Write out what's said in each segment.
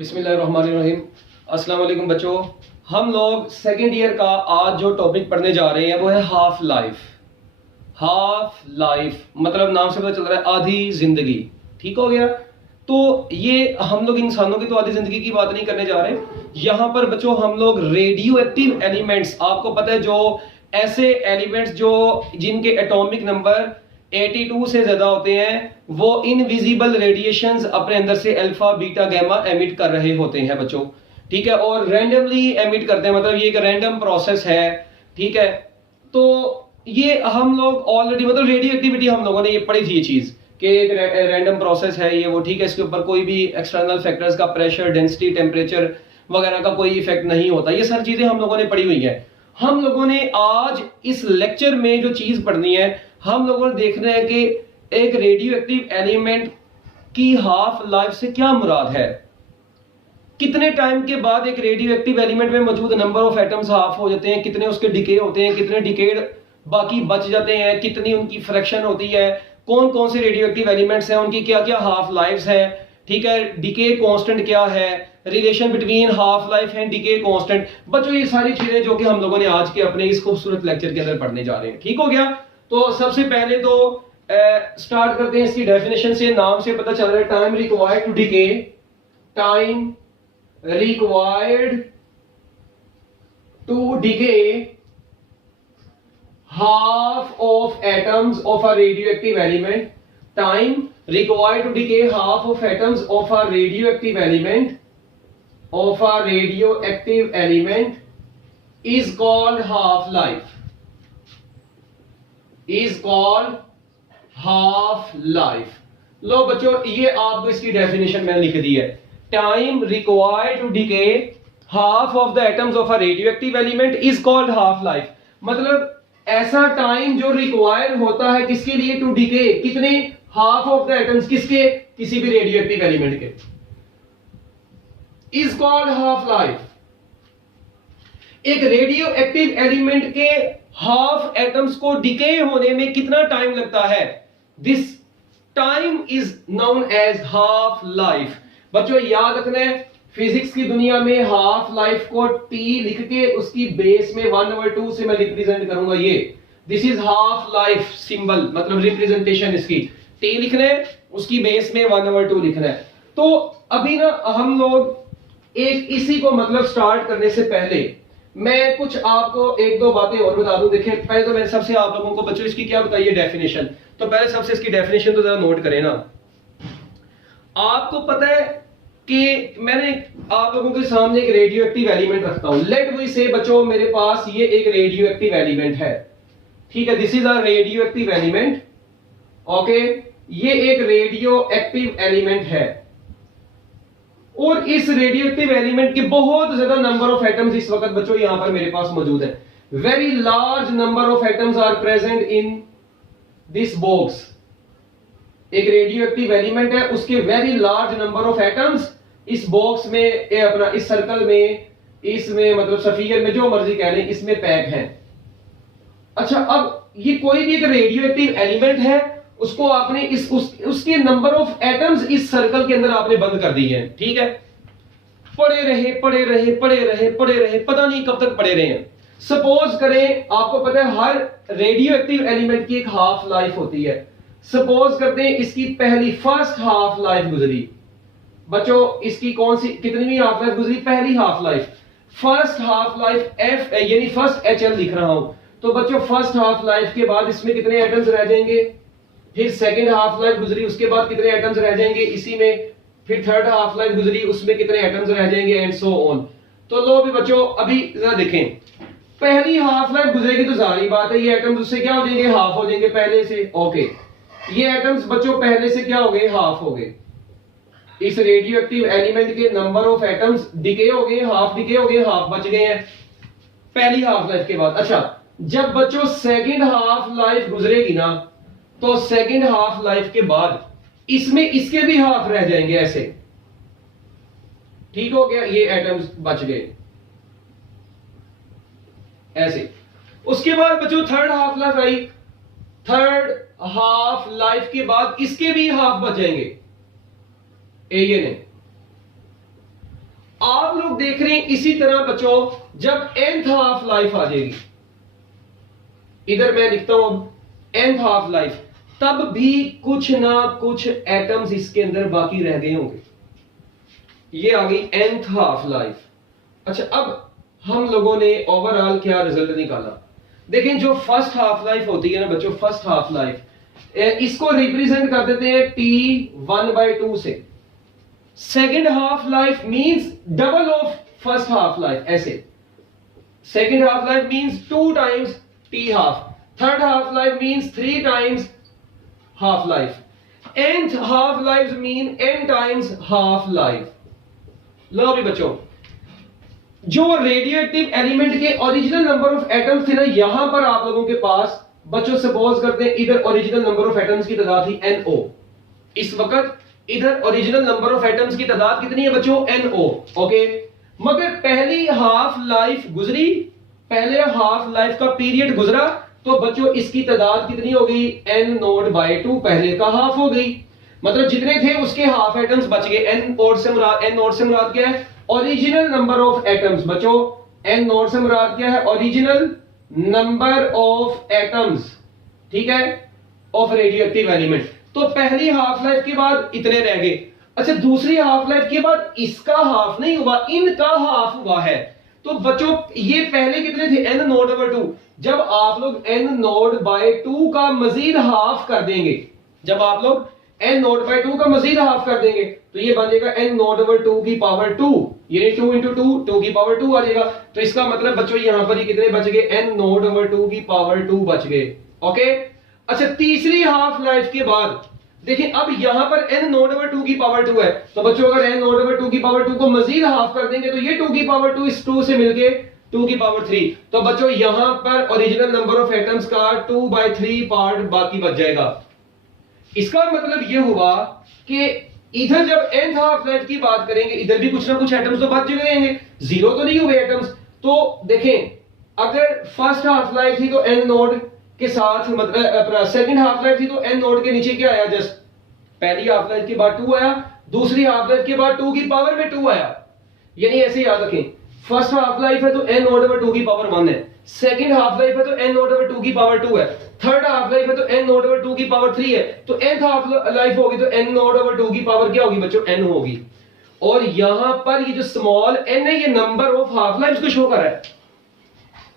बिस्मिल्लाहिर्रहमानिर्रहीम। अस्सलाम वालेकुम बच्चों, हम लोग सेकेंड ईयर का आज जो टॉपिक पढ़ने जा रहे हैं वो है हाफ लाइफ। हाफ लाइफ मतलब नाम से पता चल रहा है आधी जिंदगी। ठीक हो गया। तो ये हम लोग इंसानों की तो आधी जिंदगी की बात नहीं करने जा रहे, यहां पर बच्चों हम लोग रेडियो एक्टिव एलिमेंट्स, आपको पता है जो ऐसे एलिमेंट्स जो जिनके एटॉमिक नंबर 82 से ज्यादा होते हैं, वो इनविजिबल रेडिएशंस अपने अंदर से अल्फा बीटा गैमा एमिट कर रहे होते हैं बच्चों। ठीक है, और रैंडमली एमिट करते हैं, मतलब ये एक रैंडम प्रोसेस है। ठीक है, तो ये हम लोग ऑलरेडी मतलब रेडियो एक्टिविटी हम लोगों ने ये पढ़ी थी, ये चीज कि एक रैंडम प्रोसेस है ये वो। ठीक है, इसके ऊपर कोई भी एक्सटर्नल फैक्टर्स का प्रेशर, डेंसिटी, टेम्परेचर वगैरह का कोई इफेक्ट नहीं होता। ये सारी चीजें हम लोगों ने पढ़ी हुई है। हम लोगों ने आज इस लेक्चर में जो चीज पढ़नी है, हम लोगों ने देखना है कि एक रेडियो एक्टिव एलिमेंट की हाफ लाइफ से क्या मुराद है। कितने टाइम के बाद एक रेडियो एक्टिव एलिमेंट में मौजूद नंबर ऑफ एटम्स हाफ हो जाते हैं, कितने उसके डिके होते हैं, कितने डिकेड बाकी बच जाते हैं, कितनी उनकी फ्रैक्शन होती है, कौन कौन से रेडियो एक्टिव एलिमेंट्स हैं, उनकी क्या क्या हाफ लाइफ्स है। ठीक है, डिके कांस्टेंट क्या है, relation between half life and decay constant. बच्चों ये सारी चीजें जो कि हम लोगों ने आज के अपने इस खूबसूरत लेक्चर के अंदर पढ़ने जा रहे हैं। ठीक हो गया। तो सबसे पहले तो स्टार्ट करते हैं इसकी डेफिनेशन से। नाम से पता चल रहा है time required to decay, time required to decay half of atoms of a radioactive element. Time required to decay half of atoms of a radioactive element is called half life. Is called half life. लो बच्चों, ये आपको इसकी definition मैंने लिख दी है। Time required to decay half of the atoms of a radioactive element is called half life. मतलब ऐसा टाइम जो रिक्वायर होता है किसके लिए, टू डिके, कितने, हाफ ऑफ द एटम्स, किसके, किसी भी रेडियोएक्टिव एलिमेंट के, इज कॉल्ड हाफ लाइफ। एक रेडियोएक्टिव एलिमेंट के हाफ एटम्स को डिके होने में कितना टाइम लगता है, this time is known as half life. बच्चों याद रखना है, फिजिक्स की दुनिया में हाफ लाइफ को टी लिख के उसकी बेस में 1/2 से मैं रिप्रेजेंट करूंगा। ये this is half life symbol, मतलब रिप्रेजेंटेशन इसकी टी लिखना है, उसकी बेस में 1/2 लिखना है। तो अभी ना हम लोग एक इसी को मतलब स्टार्ट करने से पहले मैं कुछ आपको एक दो बातें और बता दूं। देखिए, पहले तो मैंने सबसे आप लोगों को बच्चों इसकी क्या बताइए डेफिनेशन, तो पहले सबसे इसकी डेफिनेशन तो जरा नोट करें ना। आपको पता है कि मैंने आप लोगों के सामने एक रेडियो एक्टिव एलिमेंट रखता हूं। लेट वी से बच्चों मेरे पास ये एक रेडियो एक्टिव एलिमेंट है। ठीक है, this is a radio active element. Okay, ये एक रेडियो एक्टिव एलिमेंट है और इस रेडियो एक्टिव एलिमेंट के बहुत ज्यादा नंबर ऑफ एटम्स इस वक्त बच्चों यहां पर मेरे पास मौजूद है। Very large number of atoms are present in this box. एक रेडियो एक्टिव एलिमेंट है, उसके very large number of atoms इस बॉक्स में, अपना इस सर्कल में, इसमें मतलब सफियर में, जो मर्जी कह लें, इसमें पैक है। अच्छा, अब ये कोई भी एक रेडियो एक्टिव एलिमेंट है, उसको आपने उसके नंबर ऑफ एटम्स इस सर्कल के अंदर आपने बंद कर दिए हैं। ठीक है, पड़े रहे पड़े रहे पड़े रहे पड़े रहे, पता नहीं कब तक पड़े रहे हैं। सपोज करें, आपको पता है हर रेडियो एक्टिव एलिमेंट की एक हाफ लाइफ होती है। सपोज करते हैं इसकी पहली फर्स्ट हाफ लाइफ गुजरी। बच्चों इसकी कौन सी कितनी हाफ लाइफ गुजरी, पहली half life. First half life F यानी फर्स्ट HL लिख रहा हूं। तो बच्चों फर्स्ट हाफ लाइफ के बाद इसमें कितने एटम्स रह जाएंगे, फिर सेकंड हाफ लाइफ गुजरी, उसके बाद कितने एटम्स रह जाएंगे इसी में, फिर थर्ड हाफ लाइफ गुजरी, उसमें कितने एटम्स रह जाएंगे, एंड सो ऑन। तो लो भी बच्चों अभी जरा देखें, पहली हाफ लाइफ गुजरेगी तो जाहिर बात है ये एटम्स उससे क्या हो जाएंगे, हाफ हो जाएंगे पहले से। ओके, ये एटम्स बच्चों पहले से क्या हो गए, हाफ हो गए। इस रेडियो एक्टिव एलिमेंट के नंबर ऑफ एटम्स डिके हो गए, हाफ डिके हो गए, हाफ बच गए हैं पहली हाफ लाइफ के बाद। अच्छा, जब बच्चों सेकंड हाफ लाइफ गुजरेगी ना, तो सेकंड हाफ लाइफ के बाद इसमें इसके भी हाफ रह जाएंगे ऐसे। ठीक हो गया, ये एटम्स बच गए ऐसे। उसके बाद बच्चों third half life I, third half life के बाद इसके भी हाफ बच जाएंगे, ये नहीं। आप लोग देख रहे हैं इसी तरह बच्चों, जब nth हाफ लाइफ आ जाएगी, इधर मैं लिखता हूं अब nth हाफ लाइफ, तब भी कुछ ना कुछ एटम्स इसके अंदर बाकी रह गए होंगे। ये आ गई nth हाफ लाइफ। अच्छा, अब हम लोगों ने ओवरऑल क्या रिजल्ट निकाला? देखें, जो फर्स्ट हाफ लाइफ होती है ना बच्चों, फर्स्ट हाफ लाइफ, इसको रिप्रेजेंट कर देते हैं T1/2 से। Second half life means double of first half life, ऐसे second half life means 2 times T half, third half life means 3 times half life, nth half life mean n times half life. लो अभी बच्चों, जो radioactive element के original number of atoms थे ना, यहां पर आप लोगों के पास बच्चों सपोज करते हैं इधर ओरिजिनल नंबर ऑफ एटम्स की तादाद थी NO। इस वक्त इधर ओरिजिनल नंबर ऑफ एटम्स की तादाद कितनी है बच्चों? NO। ओके, मगर पहली हाफ लाइफ गुजरी, पहले हाफ लाइफ का पीरियड गुजरा, तो बच्चों इसकी तादाद कितनी हो गई? N0/2, पहले का हाफ हो गई। मतलब जितने थे उसके हाफ एटम्स बच गए। N0 से मुराद क्या है? Original number of atoms. बच्चों N0 से मुराद क्या है? ओरिजिनल नंबर ऑफ एटम्स, ठीक है, ऑफ रेडियोएक्टिव एलिमेंट। तो पहली हाफ लाइफ के बाद इतने रह गए। अच्छा, दूसरी हाफ लाइफ के बाद इसका हाफ नहीं हुआ, इनका हाफ हुआ है। तो बच्चों ये पहले कितने थे? N0/2। जब आप लोग N0/2 का मजीद हाफ कर देंगे, जब आप लोग N0/2 का मजीद हाफ कर देंगे, तो ये बनेगा N0/2 की पावर 2, यानी 2 × 2, 2 की पावर 2 आ जाएगा। तो इसका मतलब बच्चों यहां पर ये कितने बच गए? N0/2 की पावर 2 बच गए। ओके, अच्छा, तीसरी हाफ लाइफ के बाद देखिए, अब यहां पर N0/2 की पावर 2 है, तो बच्चों अगर N0/2 की पावर 2 को मजीद हाफ कर देंगे, तो ये 2 की पावर 2 इस 2 से मिलके 2 की पावर 3। तो बच्चों यहां पर ओरिजिनल नंबर ऑफ एटम्स का 2/3 पार्ट बाकी बच जाएगा। इसका मतलब ये हुआ कि इधर जब nth हाफ लाइफ की बात करेंगे, इधर भी कुछ ना कुछ एटम्स तो बच जाएंगे, जीरो तो नहीं हुए एटम्स। तो देखें, अगर फर्स्ट हाफ लाइफ थी तो N0 के साथ, मतलब सेकंड हाफ लाइफ थी तो N0 के नीचे क्या आया? जस्ट पहली हाफ लाइफ के बाद 2 आया, दूसरी हाफ लाइफ के बाद 2 की पावर में 2 आया। यानी ऐसे याद रखें, फर्स्ट हाफ लाइफ है तो N0/2 की पावर 1 है, सेकंड हाफ लाइफ है तो N0/2 की पावर 2 है, थर्ड हाफ लाइफ है तो N0/2 की पावर 3 है। तो nth हाफ लाइफ होगी तो N0/2 की पावर क्या होगी बच्चों? N होगी। और यहां पर ये जो स्मॉल n है, ये नंबर ऑफ हाफ लाइफ को शो कर रहा है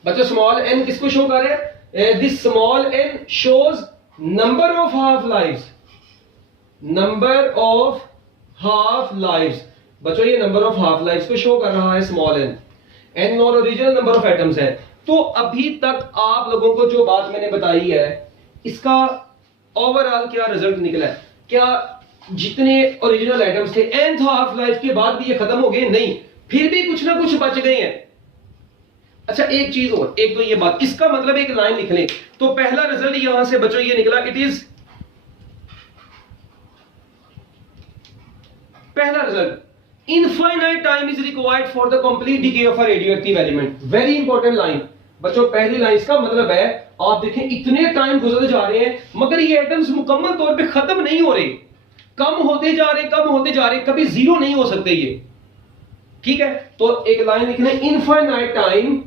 बच्चों। स्मॉल n किसको शो कर रहा है? This small n shows number of half life, number of half life. बच्चों ये नंबर ऑफ हाफ लाइफ को शो कर रहा है स्मॉल n और ओरिजिनल नंबर ऑफ एटम्स है। तो अभी तक आप लोगों को जो बात मैंने बताई है, इसका ओवरऑल क्या रिजल्ट निकला है? क्या जितने ओरिजिनल एटम्स थे nth हाफ लाइफ के बाद भी ये खत्म हो गए? नहीं, फिर भी कुछ ना कुछ बच गए हैं। अच्छा, एक चीज और, एक तो ये बात, इसका मतलब एक लाइन लिख लें। तो पहला रिजल्ट यहां से बच्चों ये निकला, इट इज पहला result, infinite time is required for the complete decay of a radioactive element. Very important line बच्चों, पहली लाइन। इसका मतलब है, आप देखें इतने टाइम गुजरते जा रहे हैं मगर ये एटम्स मुकम्मल तौर पे खत्म नहीं हो रहे, कम होते जा रहे, कम होते जा रहे, कभी जीरो नहीं हो सकते ये, ठीक है। तो एक लाइन लिखना, infinite time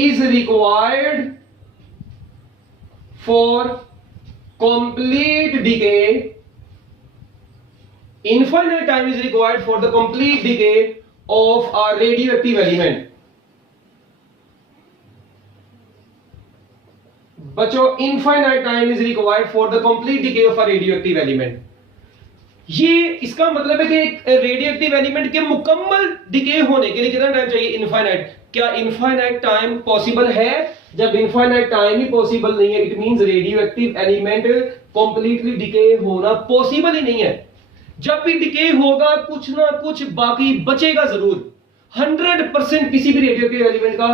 is required for complete decay, infinite time is required for the complete decay of a radioactive element। बच्चों infinite time is required for the complete decay of a radioactive element। ये इसका मतलब है कि एक radioactive element के मुकम्मल decay होने के लिए कितना टाइम चाहिए? इनफाइनाइट। क्या इनफाइनाइट टाइम पॉसिबल है? जब इनफाइनाइट टाइम ही पॉसिबल नहीं है, it means radioactive element completely decay होना पॉसिबल ही नहीं है। जब भी डिके होगा कुछ ना कुछ बाकी बचेगा जरूर। 100% किसी भी रेडियोएक्टिव एलिमेंट का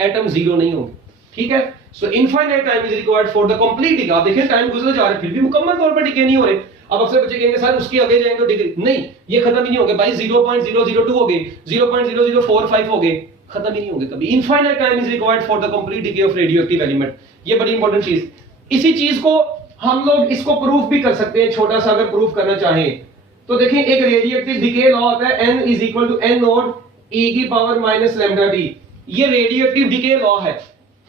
एटम जीरो नहीं होंगे, ठीक है। So infinite time is required for the complete decay. आप देखें टाइम गुजरते जा रहे फिर भी मुकम्मल तौर पर डिके नहीं हो रहे। अब अक्सर बच्चे कहेंगे सर उसके आगे जाएंगे तो डिके नहीं, ये खत्म ही नहीं होंगे भाई। 0.002 हो गए, 0.0045 हो गए, खत्म ही नहीं होंगे कभी। Infinite time is required for the complete decay of radioactive element. ये बड़ी इंपॉर्टेंट चीज, इसी चीज को हम लोग इसको प्रूफ भी कर सकते हैं, छोटा सा अगर प्रूफ करना चाहें तो देखें, एक रेडिएटिव डिके लॉ होता है n is equal to n naught e की पावर माइनस लैम्डा टी। ये रेडिएटिव डिके लॉ है,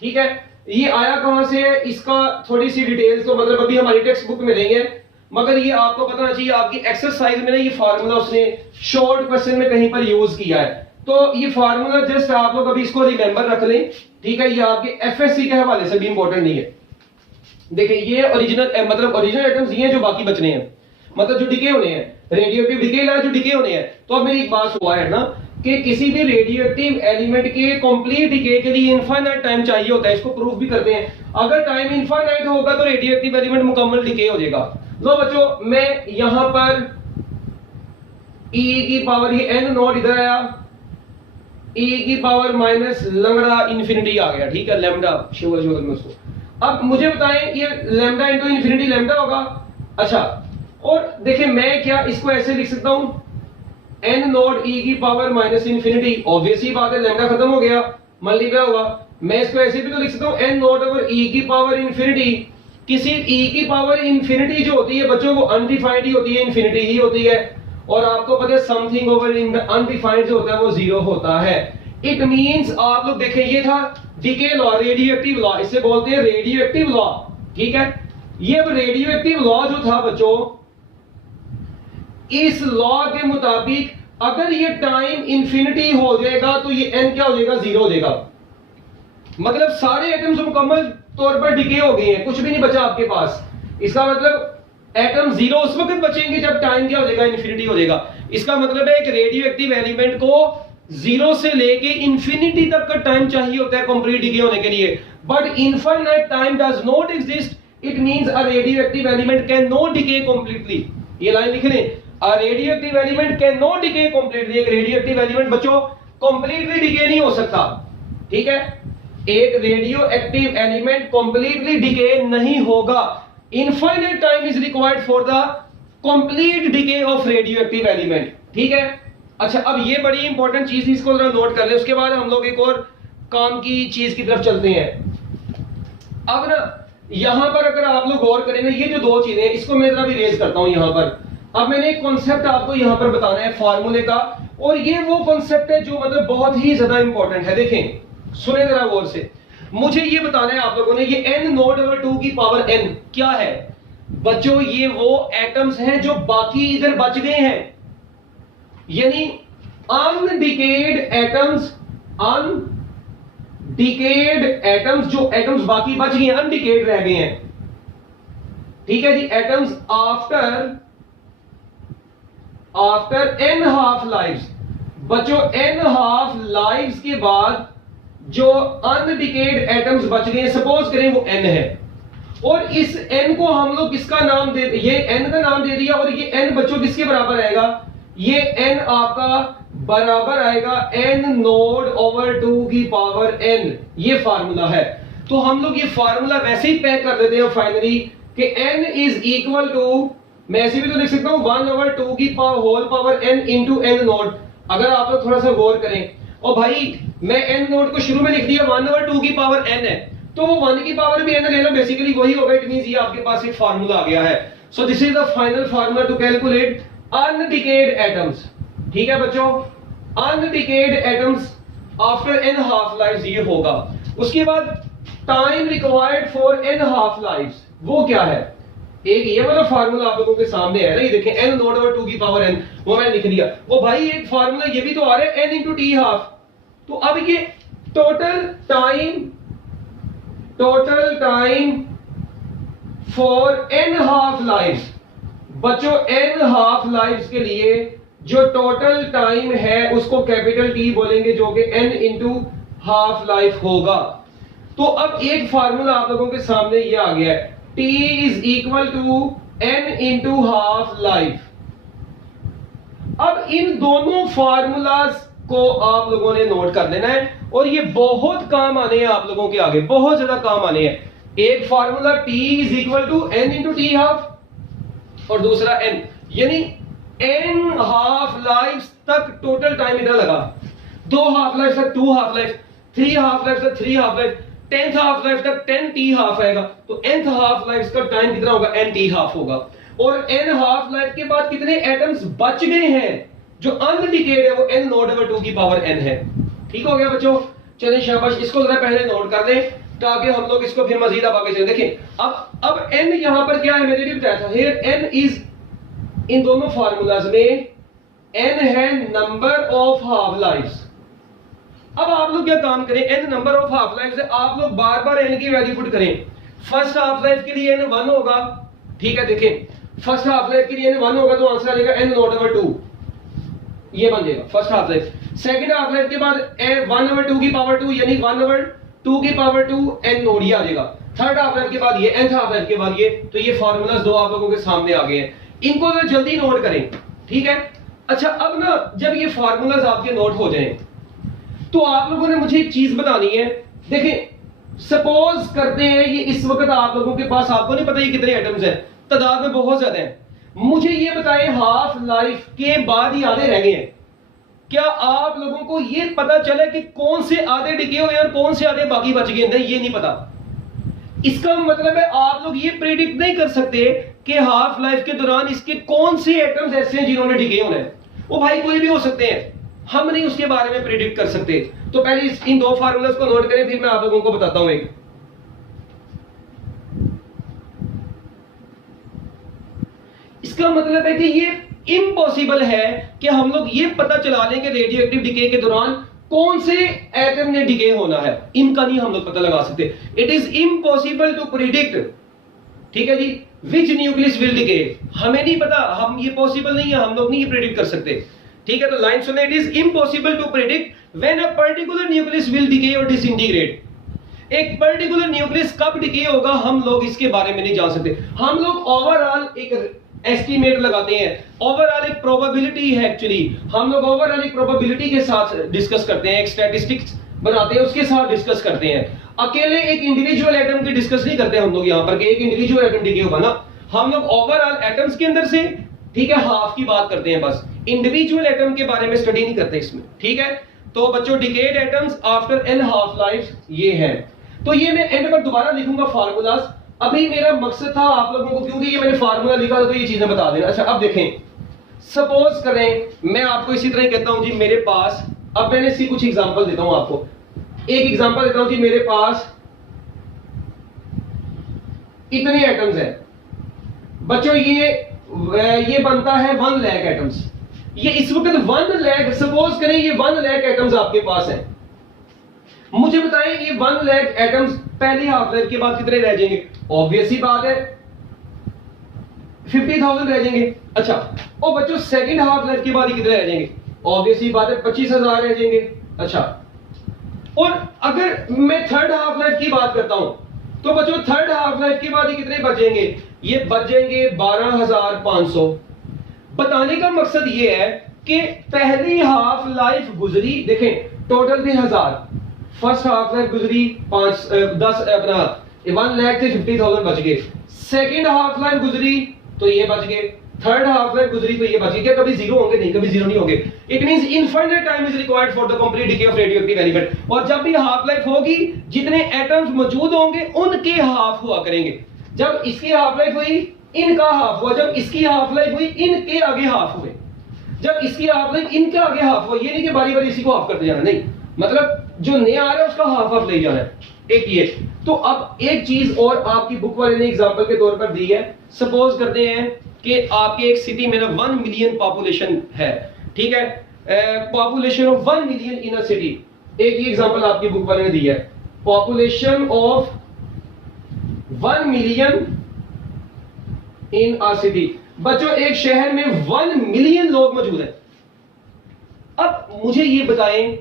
ठीक है। ये आया कहां से है, इसका थोड़ी सी डिटेल्स तो मतलब अभी हमारी टेक्स्ट बुक में देंगे, मगर ये आपको पता होना चाहिए, आपकी एक्सरसाइज में ना ये फार्मूला उसने शॉर्ट क्वेश्चन में कहीं पर यूज किया है, तो ये फार्मूला जस्ट आप लोग अभी इसको रिमेंबर रख लें, ठीक है। ये आपके एफएससी के हवाले से भी इंपॉर्टेंट नहीं है। देखिए ये ओरिजिनल मतलब ओरिजिनल एटम्स ये हैं जो बाकी बचने हैं, मतलब जो डिके होने हैं, रेडियोएक्टिव डिके ला जो डिके होने हैं। तो अब मेरी एक बात हुआ है ना कि किसी भी रेडियोएक्टिव एलिमेंट के कंप्लीट डिके के लिए इनफाइनाइट टाइम चाहिए होता है, इसको प्रूफ भी करते हैं। अगर टाइम इनफाइनाइट होगा तो रेडियोएक्टिव एलिमेंट मुकम्मल डिके हो जाएगा। लो बच्चों, मैं यहां पर e की पावर ये n नॉट इधर आया, e की पावर माइनस लंगड़ा इंफिनिटी आ गया, ठीक है, लैम्डा शुगर में उसको। अब मुझे बताएं ये लैम्डा इनटू इंफिनिटी लैम्डा होगा। अच्छा, और देखिए मैं क्या इसको ऐसे लिख सकता हूं, n नॉट e की पावर माइनस इंफिनिटी, ऑब्वियस ही बात है, लैम्डा खत्म हो गया, मल्टीप्लाई हुआ। मैं इसको ऐसे भी तो लिख सकता हूं n नॉट ओवर e की पावर इंफिनिटी। किसी e की पावर इंफिनिटी जो होती है बच्चों वो अनडिफाइंड ही होती है, इंफिनिटी ही होती है, और आपको पता है समथिंग ओवर अनडिफाइंड जो होता है वो जीरो होता है। इट मींस आप लोग देखें, ये था डिके लॉ, रेडियोएक्टिव लॉ, इसे बोलते हैं रेडियोएक्टिव लॉ, ठीक है। ये अब रेडियोएक्टिव लॉ जो था बच्चों, इस लॉ के मुताबिक अगर ये टाइम इंफिनिटी हो जाएगा तो ये n क्या हो जाएगा, जीरो हो जाएगा। मतलब सारे एटम्स मुकम्मल तौर पर डिके हो गए हैं, कुछ भी नहीं बचा आपके पास। इसका मतलब एटम जीरो उस वक्त बचेंगे जब टाइम क्या हो जाएगा, इंफिनिटी हो जाएगा। इसका मतलब है एक रेडियोएक्टिव एलिमेंट को जीरो से लेके इंफिनिटी तक का टाइम चाहिए होता है कंप्लीट डिके होने के लिए, but infinite time does not exist. It means a radioactive element can not decay completely. ये लाइन लिख लें, a radioactive element can not decay completely. एक रेडियोएक्टिव एलिमेंट बच्चों कंप्लीटली डिके नहीं हो सकता, ठीक है। एक रेडियोएक्टिव एलिमेंट कंप्लीटली डिके नहीं होगा। Infinite time is required for the complete decay of radioactive element, ठीक है। अच्छा, अब ये बड़ी इंपॉर्टेंट चीज थी, इसको जरा नोट कर ले। उसके बाद हम लोग एक और काम की चीज की तरफ चलते हैं। अब ना यहां पर अगर आप लोग गौर करें ना, ये जो दो चीजें, इसको मैं जरा भी रेज करता हूं यहां पर। अब मैंने एक कॉन्सेप्ट आपको यहां पर बताना है फार्मूले का, और ये वो कॉन्सेप्ट है जो मतलब बहुत ही ज्यादा इंपॉर्टेंट है। देखें, सुने जरा गौर से, मुझे ये बताना है आप लोगों ने, ये n नॉट ओवर 2 की पावर n क्या है बच्चों। ये वो एटम्स हैं जो बाकी इधर बच गए हैं, यानी अनडिकेड एटम्स, अनडिकेड एटम्स, जो एटम्स बाकी बच गए हैं, अनडिकेड रह गए हैं, ठीक है जी। Atoms after n half lives, बच्चों n हाफ लाइव्स के बाद जो अनडिकेड एटम्स बच गए, सपोज करें वो n है, और इस n को हम लोग किसका नाम दे, ये n का नाम दे दिया, और ये n बच्चों किसके बराबर आएगा, ये n आपका बराबर आएगा n नोड ओवर 2 की पावर n। ये फार्मूला है। तो हम लोग ये फार्मूला वैसे ही पैक कर देते हैं फाइनली कि n इज इक्वल टू, मैं ऐसे भी तो लिख सकता हूं 1 ओवर 2 की whole power n into n naught. अगर आप लोग थोड़ा सा गौर करें, और भाई मैं n नोड को शुरू में लिख दिया 1 ओवर 2 की पावर n है, तो वो 1 की पावर भी n लेना बेसिकली वही होगा। इट मींस ये आपके पास एक फार्मूला आ गया है। So this is the final formula to calculate undecayed atoms, ठीक है बच्चों। Undecayed atoms after n half lives ये होगा। उसके बाद time required for n half lives, वो क्या है, एक ये वाला फार्मूला आप लोगों के सामने है ना, ये देखें n नॉट ओवर 2 की पावर n, वो मैंने लिख दिया। वो भाई एक फार्मूला ये भी तो आ रहा है n इंटू टी हाफ। तो अब ये total time for n half lives, बच्चों n हाफ लाइव्स के लिए जो टोटल टाइम है उसको कैपिटल T बोलेंगे, जो कि n इंटू हाफ लाइफ होगा। तो अब एक फार्मूला आप लोगों के सामने ये आ गया है, T is equal to n into half life. अब इन दोनों फार्मूलाज को आप लोगों ने नोट कर लेना है, और ये बहुत काम आने हैं आप लोगों के आगे, बहुत ज्यादा काम आने हैं। एक formula T is equal to n into T half, और दूसरा n, यानी n हाफ लाइफ तक टोटल टाइम इधर लगा, 2 हाफ लाइफ तक 2 हाफ लाइफ, 3 हाफ लाइफ तक 3 half life, 10th half life तक 10t हाफ आएगा, तो nth हाफ लाइफ का टाइम कितना होगा, nt हाफ होगा। और n हाफ लाइफ के बाद कितने एटम्स बच गए हैं, जो अनडिकेड है वो n नॉट ओवर 2 की पावर n है। ठीक हो गया बच्चों, चलिए शाबाश, इसको जरा पहले नोट कर लें ताकि हम लोग इसको फिर मजीद अब आगे चलें। देखिए अब n यहां पर क्या है, मैंने भी बताया था, हियर n इज, इन दोनों फार्मूलाज में n है नंबर ऑफ हाफ लाइफ्स। अब आप लोग क्या काम करें, n number of half life है, आप लोग बार बार n की वैल्यू पुट करें। फर्स्ट हाफ लाइफ के लिए n 1 होगा, ठीक है, देखें फर्स्ट हाफ लाइफ के लिए n 1 होगा तो आंसर आ जाएगा n नॉट ओवर 2, ये बन जाएगा first half life. Second half life के बाद 1 ओवर 2 की पावर 2 यानी 1 ओवर 2 की पावर 2 n नोड, ये आ जाएगा। थर्ड हाफ लाइफ के बाद ये, nth हाफ लाइफ के बाद ये, तो ये फार्मूलाज दो आप लोगों के सामने आ गए हैं, इनको जरा जल्दी नोट करें, ठीक है। अच्छा अब ना जब ये फार्मूलाज आपके नोट हो जाएं तो आप लोगों ने मुझे एक चीज बतानी है। देखें सपोज करते हैं ये इस वक्त आप लोगों के पास, आपको नहीं पता ये कितने एटम्स हैं, तादाद में बहुत ज्यादा है, मुझे ये बताएं हाफ लाइफ के बाद ही आधे रह गए हैं, क्या आप लोगों को ये पता चला कि कौन से आधे डिके हुए और कौन से आधे बाकी बच गए? नहीं, ये नहीं पता। इसका मतलब है आप लोग ये प्रेडिक्ट नहीं कर सकते कि हाफ लाइफ के दौरान इसके कौन से एटम्स ऐसे हैं जिन्होंने डिके होना है। वो भाई कोई भी हो सकते हैं, हम नहीं उसके बारे में प्रेडिक्ट कर सकते। तो पहले इन दो फार्मूलास को नोट करें, फिर मैं आप लोगों को बताता हूं एक। इसका मतलब है कि ये इम्पॉसिबल है कि हम लोग ये पता चला लें कि रेडियो एक्टिव डिके के दौरान कौन से एटम ने डिके होना है, इनका नहीं हम लोग पता लगा सकते। It is impossible to predict, ठीक है जी, विच न्यूक्लियस विल डिके, हमें नहीं पता, हम ये पॉसिबल नहीं है, हम लोग नहीं ये प्रिडिक्ट कर सकते, ठीक है। तो लाइन सुने, it is impossible to predict when a particular nucleus will decay और डिसइंटीग्रेट। एक पर्टिकुलर न्यूक्लियस कब डिके होगा हम लोग इसके बारे में नहीं जान सकते। हम लोग ओवरऑल एक एस्टीमेट लगाते हैं, ओवरऑल एक प्रोबेबिलिटी है, एक्चुअली हम लोग ओवरऑल एक प्रोबेबिलिटी के साथ डिस्कस करते हैं, एक स्टैटिस्टिक्स बनाते हैं, उसके साथ डिस्कस करते हैं। अकेले एक इंडिविजुअल एटम की डिस्कस नहीं करते हम लोग यहाँ पर कि एक इंडिविजुअल एटम डिके होगा ना, हम लोग ओवरऑल एटम्स के अंदर से, ठीक है, हाफ की बात करते हैं, बस इंडिविजुअल एटम के बारे में स्टडी नहीं करते इसमें, ठीक है। तो बच्चों decade atoms after n half life ये है। तो ये मैं एंड पर दोबारा लिखूंगा फार्मूलाज, अभी मेरा मकसद था आप लोगों को, क्योंकि ये मैंने फार्मूला लिखा था तो ये चीजें बता देना। अच्छा अब देखें, सपोज करें मैं आपको इसी तरह कहता हूं जी मेरे पास, अब मैंने इसी कुछ एग्जांपल देता हूं आपको, एक एग्जांपल देता हूं जी, मेरे पास इतने एटम्स हैं बच्चों, ये बनता है 1 लाख एटम्स, ये इस वक्त 1 लाख, सपोज करें ये 1 लाख एटम्स आपके पास हैं, मुझे बताएं ये 1 लाख एटम्स पहली हाफ लाइफ के बाद कितने रह जाएंगे? ऑब्वियस ही बात है 50,000 रह जाएंगे। अच्छा ओ बच्चों सेकंड हाफ लाइफ के बाद कितने रह जाएंगे? ऑब्वियस ही बात है 25,000 रह जाएंगे। अच्छा और अगर मैं थर्ड हाफ लाइफ की बात करता हूं तो बच्चों थर्ड हाफ लाइफ के बाद कितने बचेंगे? ये बच जाएंगे 12,500। बताने का मकसद ये है कि पहली हाफ लाइफ गुजरी, देखें टोटल थे 1000, फर्स्ट हाफ लाइफ गुजरी 10 अपना 1 लाख से 50,000 बच गए, सेकंड हाफ लाइफ गुजरी तो ये बच गए, थर्ड हाफ लाइफ गुजरी तो ये बच गए। क्या कभी जीरो होंगे? नहीं, कभी जीरो नहीं होंगे। It means infinite time is required for the complete decay of radioactive element. और जब भी हाफ लाइफ होगी जितने एटम्स मौजूद होंगे उनके हाफ हुआ करेंगे। जब इसकी हाफ लाइफ हुई इनका हाफ हुआ, जब इसकी हाफ लाइफ हुई इनके आगे हाफ हुए, जब इसकी हाफ लाइफ इनके आगे हाफ हुआ। ये नहीं कि बारी बारी इसी को हाफ करते जाना, नहीं, मतलब जो नया आ रहा है उसका हाफ हाफ ले जाना है, एक ये। तो अब एक चीज और आपकी बुक वाले ने एग्जांपल के तौर पर दी है, सपोज करते हैं कि आपके एक सिटी में ना 1 मिलियन पॉपुलेशन है, ठीक है, population of 1 million in a city. एक ये एग्जांपल आपकी बुक वाले ने दी है, population of 1 million in a city. बच्चों एक शहर में 1 मिलियन लोग मौजूद हैं। अब मुझे ये बताएं,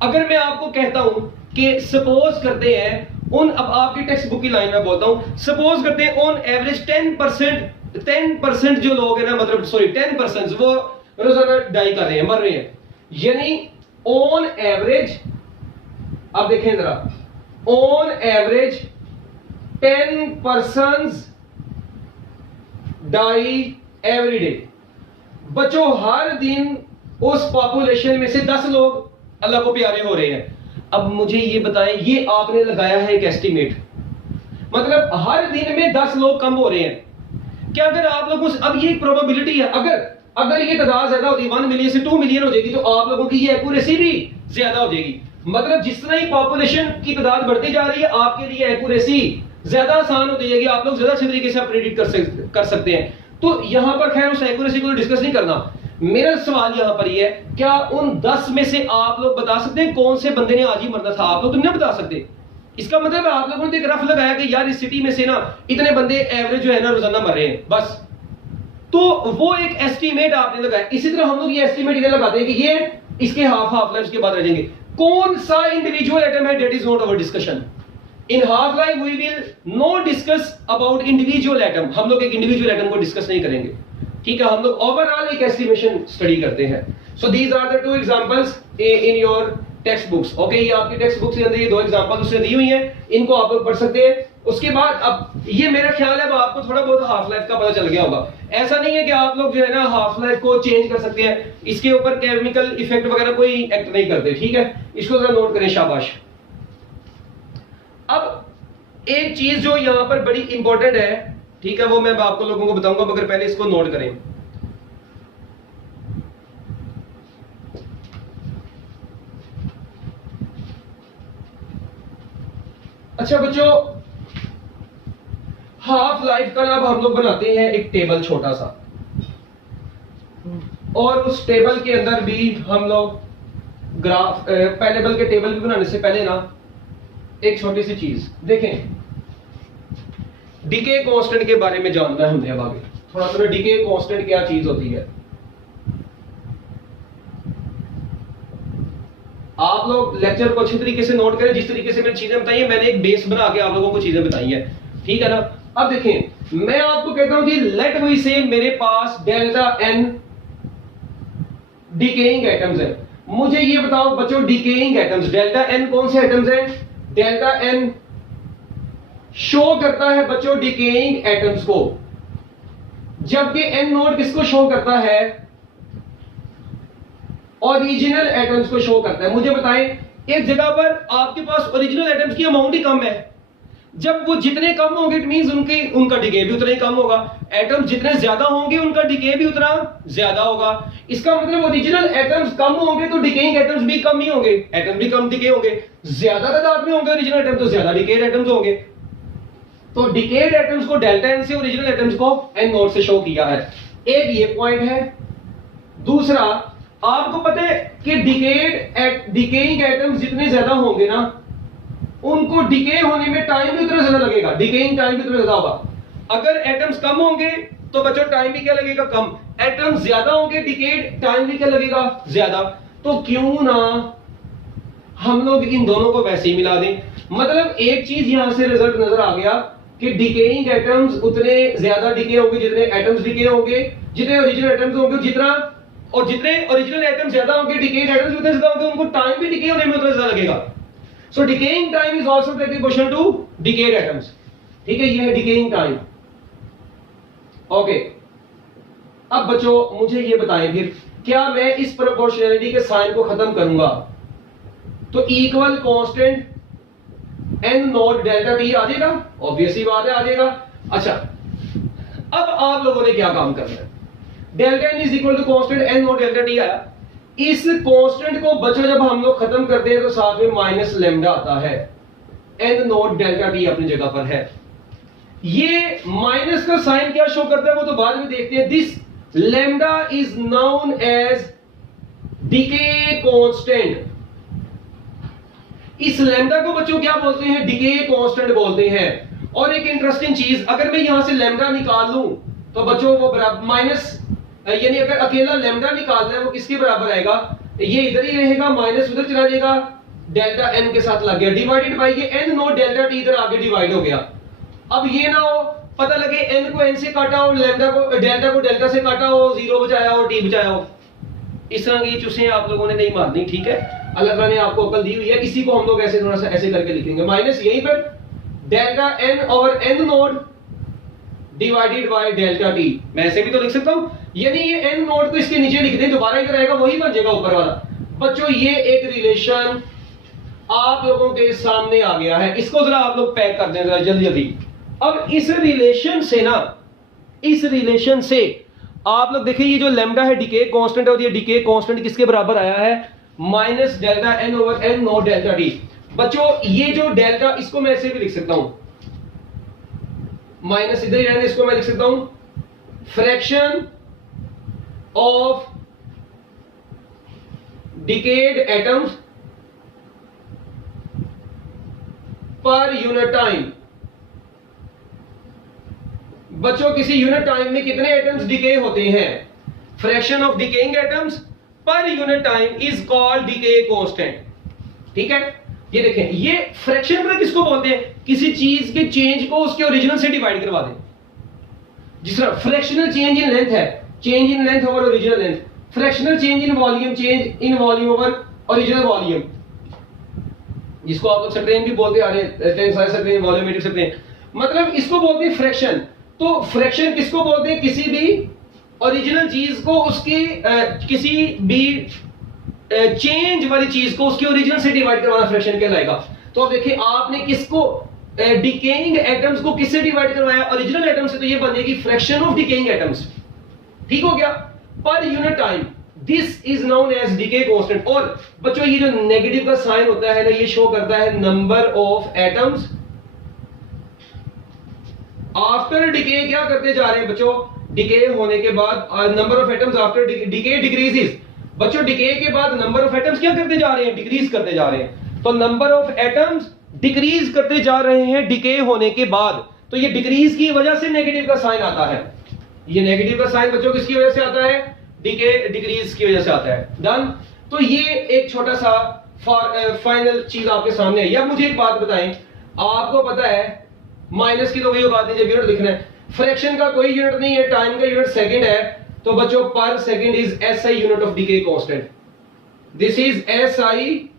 अगर मैं आपको कहता हूं कि सपोज करते हैं अब आपकी टेक्स्ट बुक की लाइन में बोलता हूं, सपोज करते हैं ऑन एवरेज 10% जो लोग हैं ना, मतलब सॉरी 10% वो रोजाना डाई कर रहे हैं, मर रहे हैं, यानी ऑन एवरेज, अब देखें जरा, on average 10% die every day. बच्चों हर दिन उस पॉपुलेशन में से 10 लोग अल्लाह को प्यारे हो रहे हैं। अब मुझे ये बताएं, ये आपने लगाया है एक एस्टिमेट, मतलब हर दिन में 10 लोग कम हो रहे हैं। क्या अगर आप लोगों से, अब ये एक प्रोबेबिलिटी है, अगर ये तादाद ज्यादा होती है 1 मिलियन से 2 मिलियन हो जाएगी, तो आप लोगों की ये एक्यूरेसी भी ज्यादा हो जाएगी। मतलब जितना ही पॉपुलेशन की तादाद बढ़ती जा रही है, आपके लिए एक्यूरेसी ज्यादा आसान हो जाएगी, आप लोग ज्यादा अच्छे तरीके से प्रेडिक्ट कर सकते हैं। तो यहां पर खैर उस एक्यूरेसी को डिस्कस नहीं करना। मेरा सवाल यहां पर ये है, क्या उन 10 में से आप लोग बता सकते हैं कौन से बंदे ने आज ही मरना था? आप लोग तो नहीं बता सकते। इसका मतलब है आप लोगों ने एक रफ लगाया कि यार इस सिटी में से ना इतने बंदे एवरेज जो है ना रोजाना मर रहे हैं, बस। तो वो एक एस्टीमेट आपने लगाया। इसी तरह हम लोग ये एस्टीमेट इधर लगाते हैं कि ये इसके हाफ लाइफ के बाद रह जाएंगे। कौन सा इंडिविजुअल एटम है, that is not our discussion. In half life we will not discuss about individual atom, हम लोग एक इंडिविजुअल एटम को डिस्कस नहीं करेंगे, ठीक है। हम लोग ओवरऑल एक एस्टिमेशन स्टडी करते हैं। So these are the 2 examples in your text books. Okay, ये आपकी टेक्स्ट बुक्स के अंदर ये 2 एग्जांपल्स उसने दी हुई हैं, इनको आप लोग पढ़ सकते हैं। उसके बाद अब ये मेरा ख्याल है अब आपको थोड़ा बहुत हाफ लाइफ का पता चल गया होगा। ऐसा नहीं है कि आप लोग जो है ना हाफ लाइफ को चेंज कर सकते हैं, इसके ऊपर केमिकल इफेक्ट वगैरह कोई एक्ट नहीं करते, ठीक है। इसको जरा नोट करें, शाबाश। अब एक चीज जो यहां पर बड़ी इंपॉर्टेंट है, ठीक है, वो मैं आपको लोगों को बताऊंगा, मगर पहले इसको नोट करें। अच्छा बच्चों, हाफ लाइफ का अब हम लोग बनाते हैं एक टेबल छोटा सा, और उस टेबल के अंदर भी हम लोग ग्राफ, पहले बल्कि टेबल भी बनाने से पहले ना एक छोटी सी चीज देखें, डीके कांस्टेंट के बारे में जानना है हमने। अब आगे थोड़ा सा डीके कांस्टेंट क्या चीज होती है, आप लोग लेक्चर को अच्छी तरीके से नोट करें। जिस तरीके से मैंने चीजें बताई है, मैंने एक बेस बना के आप लोगों को चीजें बताई है, ठीक है ना। अब देखें, मैं आपको कहता हूं कि लेट वी से मेरे पास डेल्टा एन डिकेइंग एटम्स है। मुझे ये बताओ बच्चों, डिकेइंग एटम्स, डेल्टा एन कौन से एटम्स हैं? डेल्टा एन शो करता है बच्चों डिकेइंग एटम्स को, जबकि एन नोड किसको शो करता है? ओरिजिनल एटम्स को शो करता है। मुझे बताएं, एक जगह पर आपके पास ओरिजिनल एटम्स की अमाउंट ही कम है, जब वो जितने कम होंगे इट मींस उनका डिके भी उतना ही कम होगा। एटम्स जितने ज्यादा होंगे उनका डिके भी उतना ज्यादा होगा। इसका मतलब ओरिजिनल एटम्स कम होंगे तो डिकेइंग एटम्स भी कम ही होंगे, एटम भी कम डिके होंगे। ज्यादा तादाद में होंगे ओरिजिनल एटम्स तो ज्यादा डिकेड एटम्स होंगे। तो डिकेड एटम्स को डेल्टा एन से, ओरिजिनल एटम्स को एन नोड से शो किया है। एक ये पॉइंट है। दूसरा, आपको पता है कि डिकेइंग एटम्स जितने ज्यादा होंगे ना, उनको डिके होने में टाइम भी उतना ज्यादा लगेगा, डिकेइंग टाइम भी उतना ज्यादा होगा। अगर एटम्स कम होंगे तो बच्चों टाइम भी क्या लगेगा? कम। एटम्स ज्यादा होंगे, डिकेड टाइम भी क्या लगेगा? ज्यादा। तो क्यों ना हम लोग इन दोनों को वैसे ही मिला दें। मतलब एक चीज यहां से रिजल्ट नजर आ गया कि डिकेइंग एटम्स उतने ज्यादा डिके होंगे जितने एटम्स डिके होंगे, जितने ओरिजिनल एटम्स होंगे जितना, और जितने ओरिजिनल एटम्स ज्यादा होंगे डिकेइंग एटम्स उतने ज्यादा होंगे, उनको टाइम भी डिके होने में उतना ज्यादा लगेगा। So decaying time is also proportional to decayed atoms, ठीक है। ये है डिकेइंग टाइम। ओके, अब बच्चों मुझे ये बताएं फिर, क्या मैं इस प्रोपोर्शनैलिटी के साइन को खत्म करूंगा तो equal constant N naught delta T आ जाएगा? ऑब्वियसली बात है, आ जाएगा। अच्छा, अब आप लोगों ने क्या काम करना है? Delta N is equal to constant N naught delta T आया। इस कांस्टेंट को बच्चों जब हम लोग खत्म करते हैं तो साथ में माइनस लैम्डा आता है। एन नॉट डेल्टा टी अपनी जगह पर है। ये माइनस का साइन क्या शो करता है वो तो बाद में देखते हैं। This lambda is known as decay constant. इस लैम्डा को बच्चों क्या बोलते हैं? डिके कांस्टेंट बोलते हैं। और एक इंटरेस्टिंग चीज, अगर मैं यहां से लैम्डा निकाल लूं तो बच्चों वो बराबर माइनस, यानी अगर अकेला लैम्डा निकालना है वो किसके बराबर आएगा? ये इधर ही रहेगा, माइनस उधर चला जाएगा, डेल्टा एन के साथ लग गया, डिवाइडेड बाय ये एन नॉट डेल्टा टी इधर आगे डिवाइड हो गया। अब ये ना हो पता लगे एन को एन से काटा हो, लैम्डा को डेल्टा से काटा हो, जीरो बचाया हो, टी बचाया हो। इस तरह की चुसे आप लोगों ने नहीं मारनी, ठीक है। अल्लाह ताला ने आपको अकल दी हुई है। इसी को हम लोग ऐसे थोड़ा सा ऐसे करके लिखेंगे, माइनस यहीं पर delta N over N naught divided by delta T. मैं ऐसे भी तो लिख सकता हूं, यानी ये एन नॉट को इसके नीचे लिख दें, दोबारा इधर आएगा वही बन जाएगा ऊपर वाला। बच्चों ये एक रिलेशन आप लोगों के सामने आ गया है। इसको जरा आप लोग पैक कर दें जरा जल्दी जल्दी। अब इस रिलेशन से ना, इस रिलेशन से आप लोग देखिए, ये जो लैम्डा है डिके कांस्टेंट है, और ये डिके कांस्टेंट किसके बराबर आया है, minus delta N over N naught delta D. बच्चों ये जो डेल्टा, इसको मैं ऐसे भी लिख सकता हूं, माइनस इधर ही रहने, इसको मैं लिख सकता हूं फ्रैक्शन ऑफ डिकेड एटम्स पर यूनिट टाइम। बच्चों किसी यूनिट टाइम में कितने एटम्स डिके होते हैं, फ्रैक्शन ऑफ डिकेइंग एटम्स पर unit time is called decay constant. ठीक है, ये देखें, ये फ्रैक्शन पर किसको बोलते हैं, किसी चीज के चेंज को उसके ओरिजिनल से डिवाइड करवा दें। जिस तरह फ्रैक्शनल चेंज इन लेंथ है, change in length over original length, fractional change in volume, change in volume over original volume, जिसको आप लोग स्ट्रेन भी बोलते आ रहे हैं, टेंसाइल स्ट्रेन, वॉल्यूमेट्रिक स्ट्रेन, मतलब इसको बोलते हैं फ्रैक्शन। तो फ्रैक्शन किसको बोलते हैं, किसी भी ओरिजिनल चीज को उसकी किसी भी चेंज वाली चीज को उसके ओरिजिनल से डिवाइड करवाना फ्रैक्शन कहलाएगा। तो अब देखिए, आपने किसको डिकेइंग एटम्स को किससे डिवाइड करवाया, ओरिजिनल एटम से, तो ये बन जाएगी फ्रैक्शन ऑफ डिकेइंग एटम्स। ठीक हो गया, per unit time, this is known as decay constant. और बच्चों ये जो नेगेटिव का साइन होता है ना, ये शो करता है number of atoms after decay. क्या करते जा रहे हैं बच्चों, डिके होने के बाद number of atoms after decay decreases. बच्चों डिके के बाद नंबर ऑफ एटम्स क्या करते जा रहे हैं, डिक्रीज करते जा रहे हैं। तो नंबर ऑफ एटम्स डिक्रीज करते जा रहे हैं डिके होने के बाद, तो ये डिक्रीज की वजह से नेगेटिव का साइन आता है। ये नेगेटिव का साइन बच्चों किसकी वजह से आता है, डिके डिक्रीज की वजह से आता है। डन। तो ये एक छोटा सा फाइनल चीज आपके सामने है। अब मुझे एक बात बताएं, आपको पता है माइनस की तो वही औकात है जब यूनिट लिखना है, फ्रैक्शन का कोई यूनिट नहीं है, टाइम का यूनिट सेकंड है। तो बच्चों पर second is SI unit of decay constant. This is SI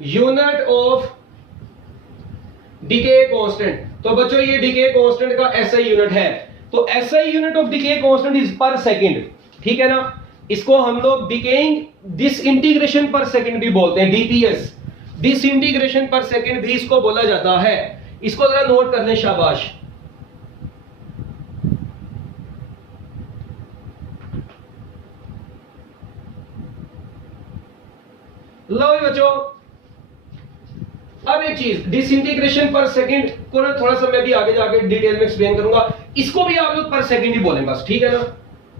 unit of decay constant. तो बच्चों ये डिके कांस्टेंट का एसआई यूनिट है। तो SI unit of decay constant is पर सेकंड। ठीक है ना, इसको हम लोग डिकेइंग डिसइंटीग्रेशन पर सेकंड भी बोलते हैं, डीपीएस, डिसइंटीग्रेशन पर सेकंड भी इसको बोला जाता है। इसको जरा नोट कर लें, शाबाश। लो बच्चों, अब एक चीज, डिसइंटीग्रेशन पर सेकंड को ना थोड़ा सा मैं भी आगे जाके डिटेल में एक्सप्लेन करूंगा। इसको भी आप लोग पर सेकंड ही बोलें बस, ठीक है ना,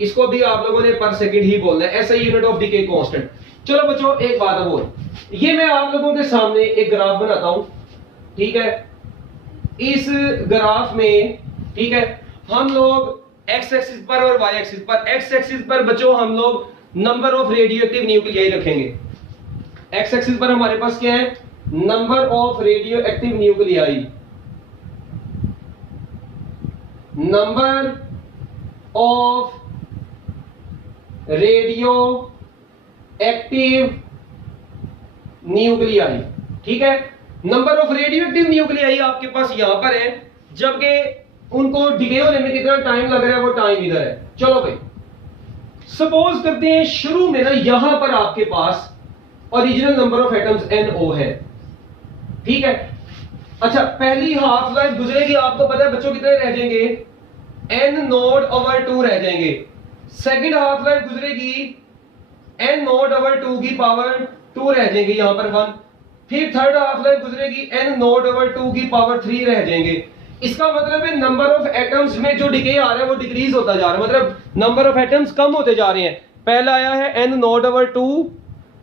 इसको भी आप लोगों ने पर सेकंड ही बोलना है, ऐसा यूनिट ऑफ डिके कांस्टेंट। चलो बच्चों एक बात और, ये मैं आप लोगों के सामने एक ग्राफ बनाता हूं। ठीक है, इस ग्राफ में, ठीक है, हम लोग एक्स एक्सिस पर और वाई एक्सिस पर, एक्स एक्सिस पर बच्चों हम लोग नंबर ऑफ रेडियोएक्टिव न्यूक्लियाई रखेंगे। एक्स एक्सिस पर हमारे पास क्या है, number of radio active nuclei, number of radio active nuclei. ठीक है, number of radio active nuclei आपके पास यहां पर है, जबकि उनको डिके होने में कितना टाइम लग रहा है वो टाइम इधर है। चलो भाई, सपोज करते हैं शुरू में ना यहां पर आपके पास original number of atoms NO है। ठीक है, अच्छा पहली हाफ लाइफ गुजरेगी, आपको पता है बच्चों कितने रह जाएंगे, n नोड ओवर 2 रह जाएंगे। सेकंड हाफ लाइफ गुजरेगी, n नोड ओवर 2 की पावर 2 रह जाएंगे, यहां पर 1। फिर थर्ड हाफ लाइफ गुजरेगी, n नोड ओवर 2 की पावर 3 रह जाएंगे। इसका मतलब है नंबर ऑफ एटम्स में जो डिके आ रहा है वो डिक्रीज होता जा रहा है, मतलब नंबर ऑफ एटम्स कम होते जा रहे हैं। पहला आया है n नोड ओवर 2,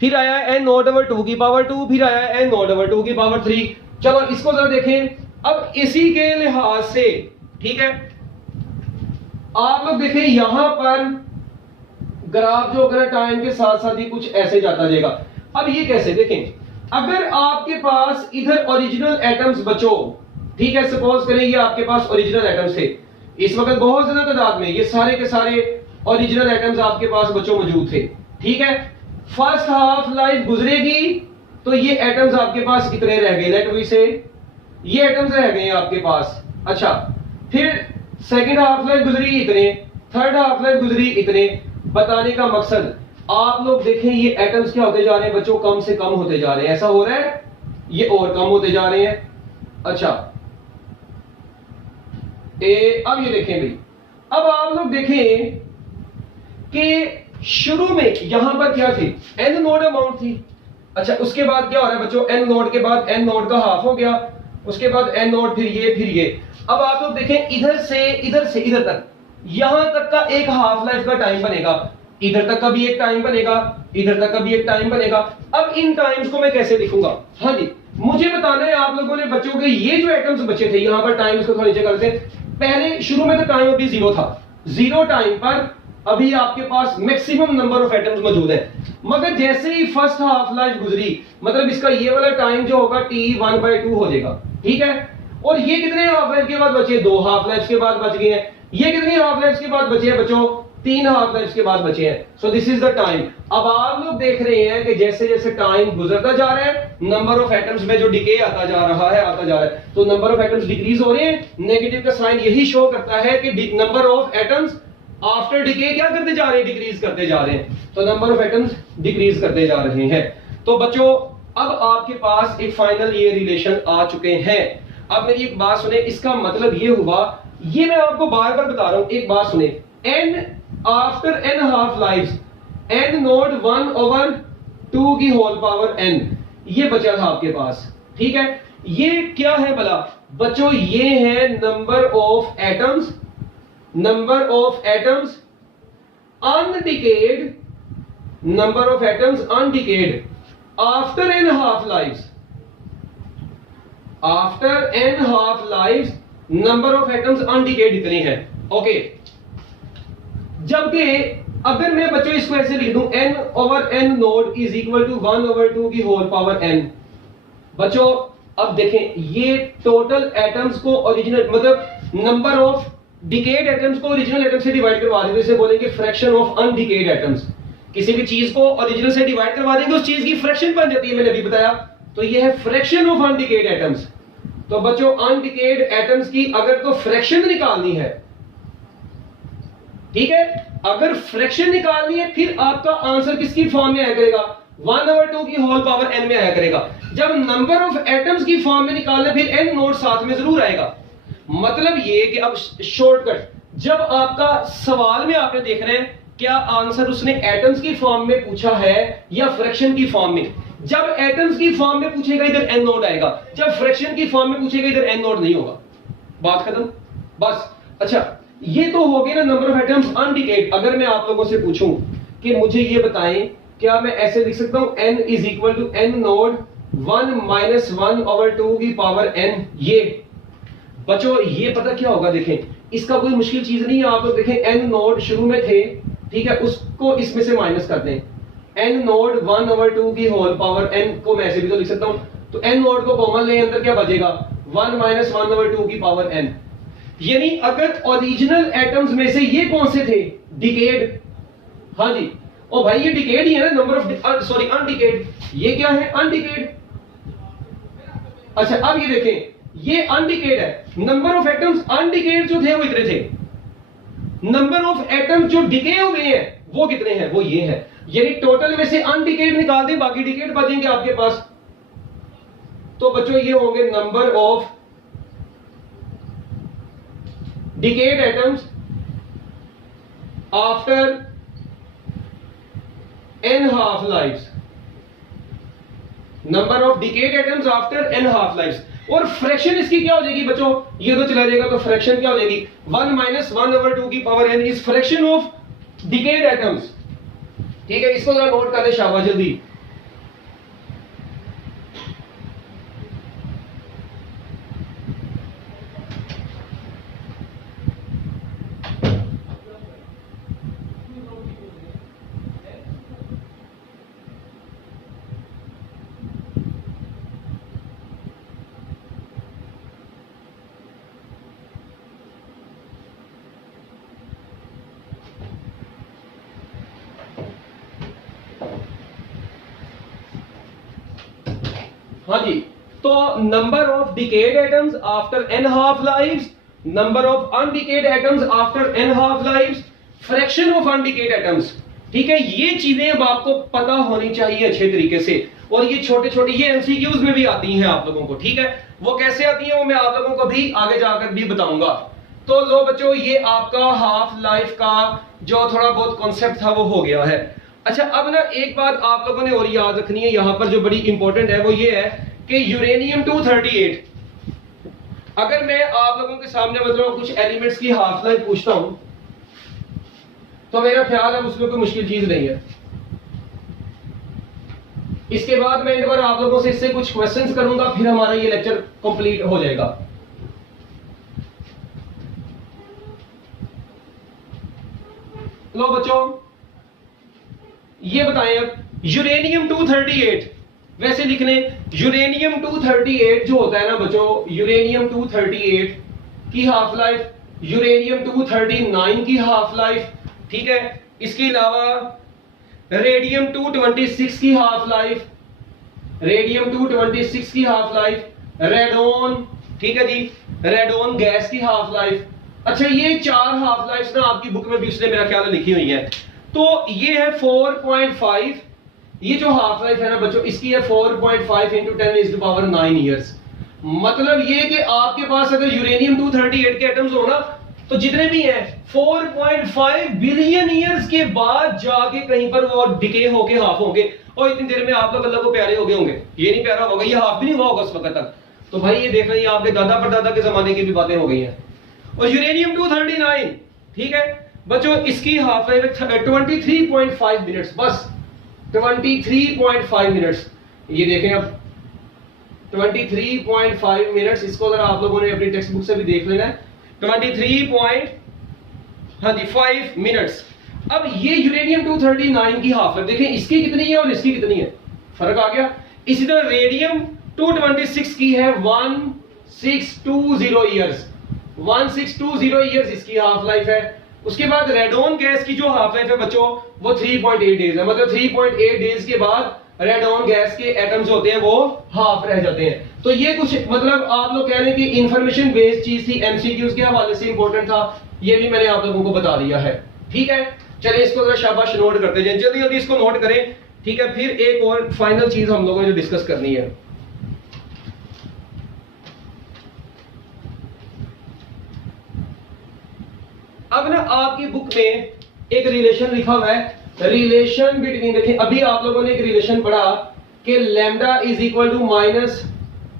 फिर आया है n नोड ओवर 2 की पावर 2, फिर आया है n नोड ओवर 2 की पावर 3। चलो इसको जरा देखें। अब इसी के लिहाज से, ठीक है, आप लोग देखें यहां पर ग्राफ जो अगर टाइम के साथ साथ ही कुछ ऐसे जाता जाएगा। अब ये कैसे देखें, अगर आपके पास इधर ओरिजिनल एटम्स बचो, ठीक है, सपोज करें ये आपके पास ओरिजिनल एटम्स थे, इस वक्त बहुत ज्यादा तादाद में ये सारे के सारे ओरिजिनल एटम्स आपके पास बच्चों मौजूद थे। ठीक है, फर्स्ट हाफ लाइफ गुजरेगी तो ये एटम्स आपके पास कितने रह गए, लेट वी से ये एटम्स रह गए आपके पास। अच्छा, फिर सेकंड हाफ लाइफ गुजरी इतने, थर्ड हाफ लाइफ गुजरी इतने। बताने का मकसद, आप लोग देखें ये एटम्स क्या होते जा रहे हैं बच्चों, कम से कम होते जा रहे हैं। ऐसा हो रहा है, ये और कम होते जा रहे हैं। अच्छा अब ये देखें भाई, अब आप लोग देखें कि शुरू में यहां पर क्या थी, n नोड अमाउंट थी। अच्छा उसके बाद क्या हो रहा है बच्चों, n नोड के बाद n नोड का हाफ हो गया, उसके बाद n नोड, फिर ये। अब आप लोग देखें इधर से इधर तक, यहां तक का एक हाफ लाइफ का टाइम बनेगा, इधर तक का भी एक टाइम बनेगा, इधर तक का भी एक टाइम बनेगा। अब इन टाइम्स को मैं कैसे लिखूंगा? हाँ जी, मुझे बताना है आप लोगों ने बच्चों के ये जो एटम्स बचे थे, यहां पर टाइम, इसको थोड़ा नीचे करते हैं। पहले शुरू में तो टाइम अभी 0 था, 0 टाइम पर अभी आपके पास मैक्सिमम नंबर ऑफ एटम्स मौजूद है। मगर जैसे ही फर्स्ट हाफ लाइफ गुजरी, मतलब इसका ये वाला टाइम जो होगा t 1/2 हो जाएगा, ठीक है। और ये कितने हाफ लाइफ के बाद बचे? 2 हाफ लाइफ के बाद बच गए हैं। ये कितनी हाफ लाइफ के बाद बचे हैं बच्चों? 3 हाफ लाइफ के बाद बचे हैं। सो दिस इज द टाइम। अब आप लोग देख रहे हैं कि जैसे जैसे टाइम गुजरता जा रहा है, नंबर ऑफ एटम्स में जो डिके आता जा रहा है, तो नंबर ऑफ एटम्स डिक्रीज हो रहे हैं। नेगेटिव का साइन यही शो करता है कि number of atoms after decay क्या करते जा रहे हैं? डिक्रीज करते जा रहे हैं। तो नंबर ऑफ एटम्स डिक्रीज करते जा रहे हैं। तो बच्चों अब आपके पास एक फाइनल ये रिलेशन आ चुके हैं। अब मेरी एक बात सुने, इसका मतलब ये हुआ, ये मैं आपको बार बार बता रहा हूं, एक बात सुने, n after n half lives, n naught 1/2 की होल पावर n, ये बचा था आपके पास, ठीक है। ये क्या है भला बच्चों? ये है number of atoms, number of atoms undecayed, number of atoms undecayed after n half lifes, after n half lives number of atoms undecayed इतने हैं, ओके। जबकि अगर मैं बच्चों इसको ऐसे लिख दूं, n/n node is equal to 1/2 की होल पावर n। बच्चों अब देखें, ये टोटल एटम्स को ओरिजिनल, मतलब नंबर ऑफ डिकेड एटम्स को ओरिजिनल एटम से डिवाइड करवा देंगे, इसे बोलेंगे फ्रैक्शन ऑफ अनडिकेड एटम्स। किसी भी चीज को ओरिजिनल से डिवाइड करवा देंगे, उस चीज की फ्रैक्शन बन जाती है, मैंने अभी बताया। तो ये है फ्रैक्शन ऑफ अनडिकेड एटम्स। तो बच्चों अनडिकेड एटम्स की अगर तो फ्रैक्शन निकालनी है, ठीक है, अगर फ्रैक्शन निकालनी है, फिर आपका आंसर किसकी फॉर्म में आया करेगा? 1/2 की होल पावर n में आया करेगा। जब नंबर ऑफ एटम्स की फॉर्म में निकालना, फिर n नोड साथ में जरूर आएगा। मतलब ये कि अब शॉर्टकट, जब आपका सवाल में आपने देख रहे हैं क्या आंसर उसने एटम्स की फॉर्म में पूछा है या फ्रैक्शन की फॉर्म में। जब एटम्स की फॉर्म में पूछेगा इधर n नोड आएगा, जब फ्रैक्शन की फॉर्म में पूछेगा इधर n नोड नहीं होगा। बात खत्म बस। अच्छा ये तो हो गया ना नंबर ऑफ एटम्स अनडिकेड। अगर मैं आप लोगों से पूछूं कि मुझे ये बताएं, क्या मैं ऐसे लिख सकता हूं n is equal to n naught 1 - 1/2 की पावर n। ये बच्चों ये पता क्या होगा, देखें इसका कोई मुश्किल चीज नहीं है। आप लोग देखें n नोड शुरू में थे, ठीक है, उसको इसमें से माइनस कर दें। n नोड 1/2 की होल पावर n को मैं ऐसे भी तो लिख सकता हूं। तो n नोड को कॉमन ले, अंदर क्या बचेगा? 1 - 1/2 की पावर n। यानी अगर ओरिजिनल एटम्स में से ये कौन से थे? डिकेड। हाँ जी, ओ भाई ये डिकेड ही है ना, नंबर ऑफ सॉरी अनडिकेड। ये क्या है? अनडिकेड। अच्छा अब ये देखें, ये अनडिकेड है। नंबर ऑफ एटम्स अनडिकेड जो थे वो इतने थे, नंबर ऑफ एटम्स जो डिके हुए हैं वो कितने हैं? वो ये है। यानी टोटल में से अनडिकेड निकाल दें, बाकी डिकेड बचेंगे आपके पास। तो बच्चों ये होंगे number of decayed atoms after n half lives, number of decayed atoms after n half lives. और फ्रैक्शन इसकी क्या हो जाएगी बच्चों? ये तो चला जाएगा, तो फ्रैक्शन क्या हो जाएगी? 1 - 1/2 की power n is fraction of decayed atoms. ठीक है, इसको जरा नोट कर ले शाबाश जल्दी। हाँ जी, तो number of decayed atoms after n half lives, number of undecayed atoms after n half lives, fraction of undecayed atoms. ठीक है, ये चीजें अब आपको पता होनी चाहिए अच्छे तरीके से। और ये छोटे छोटे ये एमसीक्यूज में भी आती हैं आप लोगों को, ठीक है, वो कैसे आती हैं वो मैं आप लोगों को भी आगे जाकर भी बताऊंगा। तो लो बच्चों, ये आपका हाफ लाइफ का जो थोड़ा बहुत कॉन्सेप्ट था वो हो गया है। अच्छा, अब ना एक बात आप लोगों ने और याद रखनी है यहां पर जो बड़ी इंपॉर्टेंट है वो ये है कि यूरेनियम 238, अगर मैं आप लोगों के सामने मतलब कुछ एलिमेंट्स की हाफ लाइफ पूछता हूं तो मेरा ख्याल है उसमें कोई मुश्किल चीज नहीं है। इसके बाद मैं एक बार आप लोगों से इससे कुछ क्वेश्चंस करूंगा, फिर हमारा ये लेक्चर कंप्लीट हो जाएगा। लो बच्चों, ये बताएं अब यूरेनियम 238 वैसे लिख लें, यूरेनियम 238 जो होता है ना बच्चों, यूरेनियम 238 की हाफ लाइफ, यूरेनियम 239 की हाफ लाइफ, ठीक है, इसके अलावा रेडियम 226 की हाफ लाइफ, रेडियम 226 की हाफ लाइफ, रेडोन, ठीक है जी, रेडोन गैस की हाफ लाइफ। अच्छा, ये चार हाफ लाइफ ना आपकी बुक में भी उसने मेरा ख्याल लिखी हुई है। तो ये है 4.5, ये जो हाफ लाइफ है ना बच्चों इसकी है 4.5 इंटू 10⁹9 ईयर्स। मतलब ये कि आपके पास अगर यूरेनियम 238 के एटम्स हो ना तो जितने भी हैं 4.5 बिलियन ईयर्स के बाद जाके कहीं पर वो डिके होके हाफ होंगे, और इतनी देर में आप लोग अल्लाह को प्यारे हो गए होंगे। ये नहीं प्यारा होगा, ये हाफ भी नहीं हुआ होगा उस वक्त तक। तो भाई ये देख रहे हैं आपके दादा परदादा के जमाने की भी बातें हो गई हैं। और यूरेनियम 239, ठीक है बच्चों, इसकी हाफ लाइफ 23.5 मिनट्स, बस 23.5 मिनट्स। ये देखें अब 23.5 मिनट्स, इसको अगर आप लोगों ने अपनी टेक्स्ट बुक से भी देख लेना है, 23.5 मिनट्स। अब ये यूरेनियम 239 की हाफ लाइफ देखें, इसकी कितनी है और इसकी कितनी है, फर्क आ गया। इसी तरह रेडियम 226 की है 1620 ईयर्स, 1620 ईयर्स इसकी हाफ लाइफ है। उसके बाद रेडोन गैस की जो हाफ लाइफ है बच्चों वो 3.8 डेज है, मतलब 3.8 डेज के बाद रेडोन गैस के एटम्स होते हैं वो हाफ रह जाते हैं। तो ये कुछ मतलब आप लोग कह रहे हैं कि इंफॉर्मेशन बेस्ड चीज थी, एमसीक्यूज के हवाले से इंपॉर्टेंट था, ये भी मैंने आप लोगों को बता दिया है, ठीक है। चलिए इसको जरा शाबाश नोट करते जाएं, जल्दी जल्दी इसको नोट करें, ठीक है। फिर एक और फाइनल चीज हम लोगों ने जो डिस्कस करनी है, अब ना आपकी बुक में एक रिलेशन लिखा हुआ है, रिलेशन बिटवीन, देखिए अभी आप लोगों ने एक रिलेशन पढ़ा कि lambda is equal to minus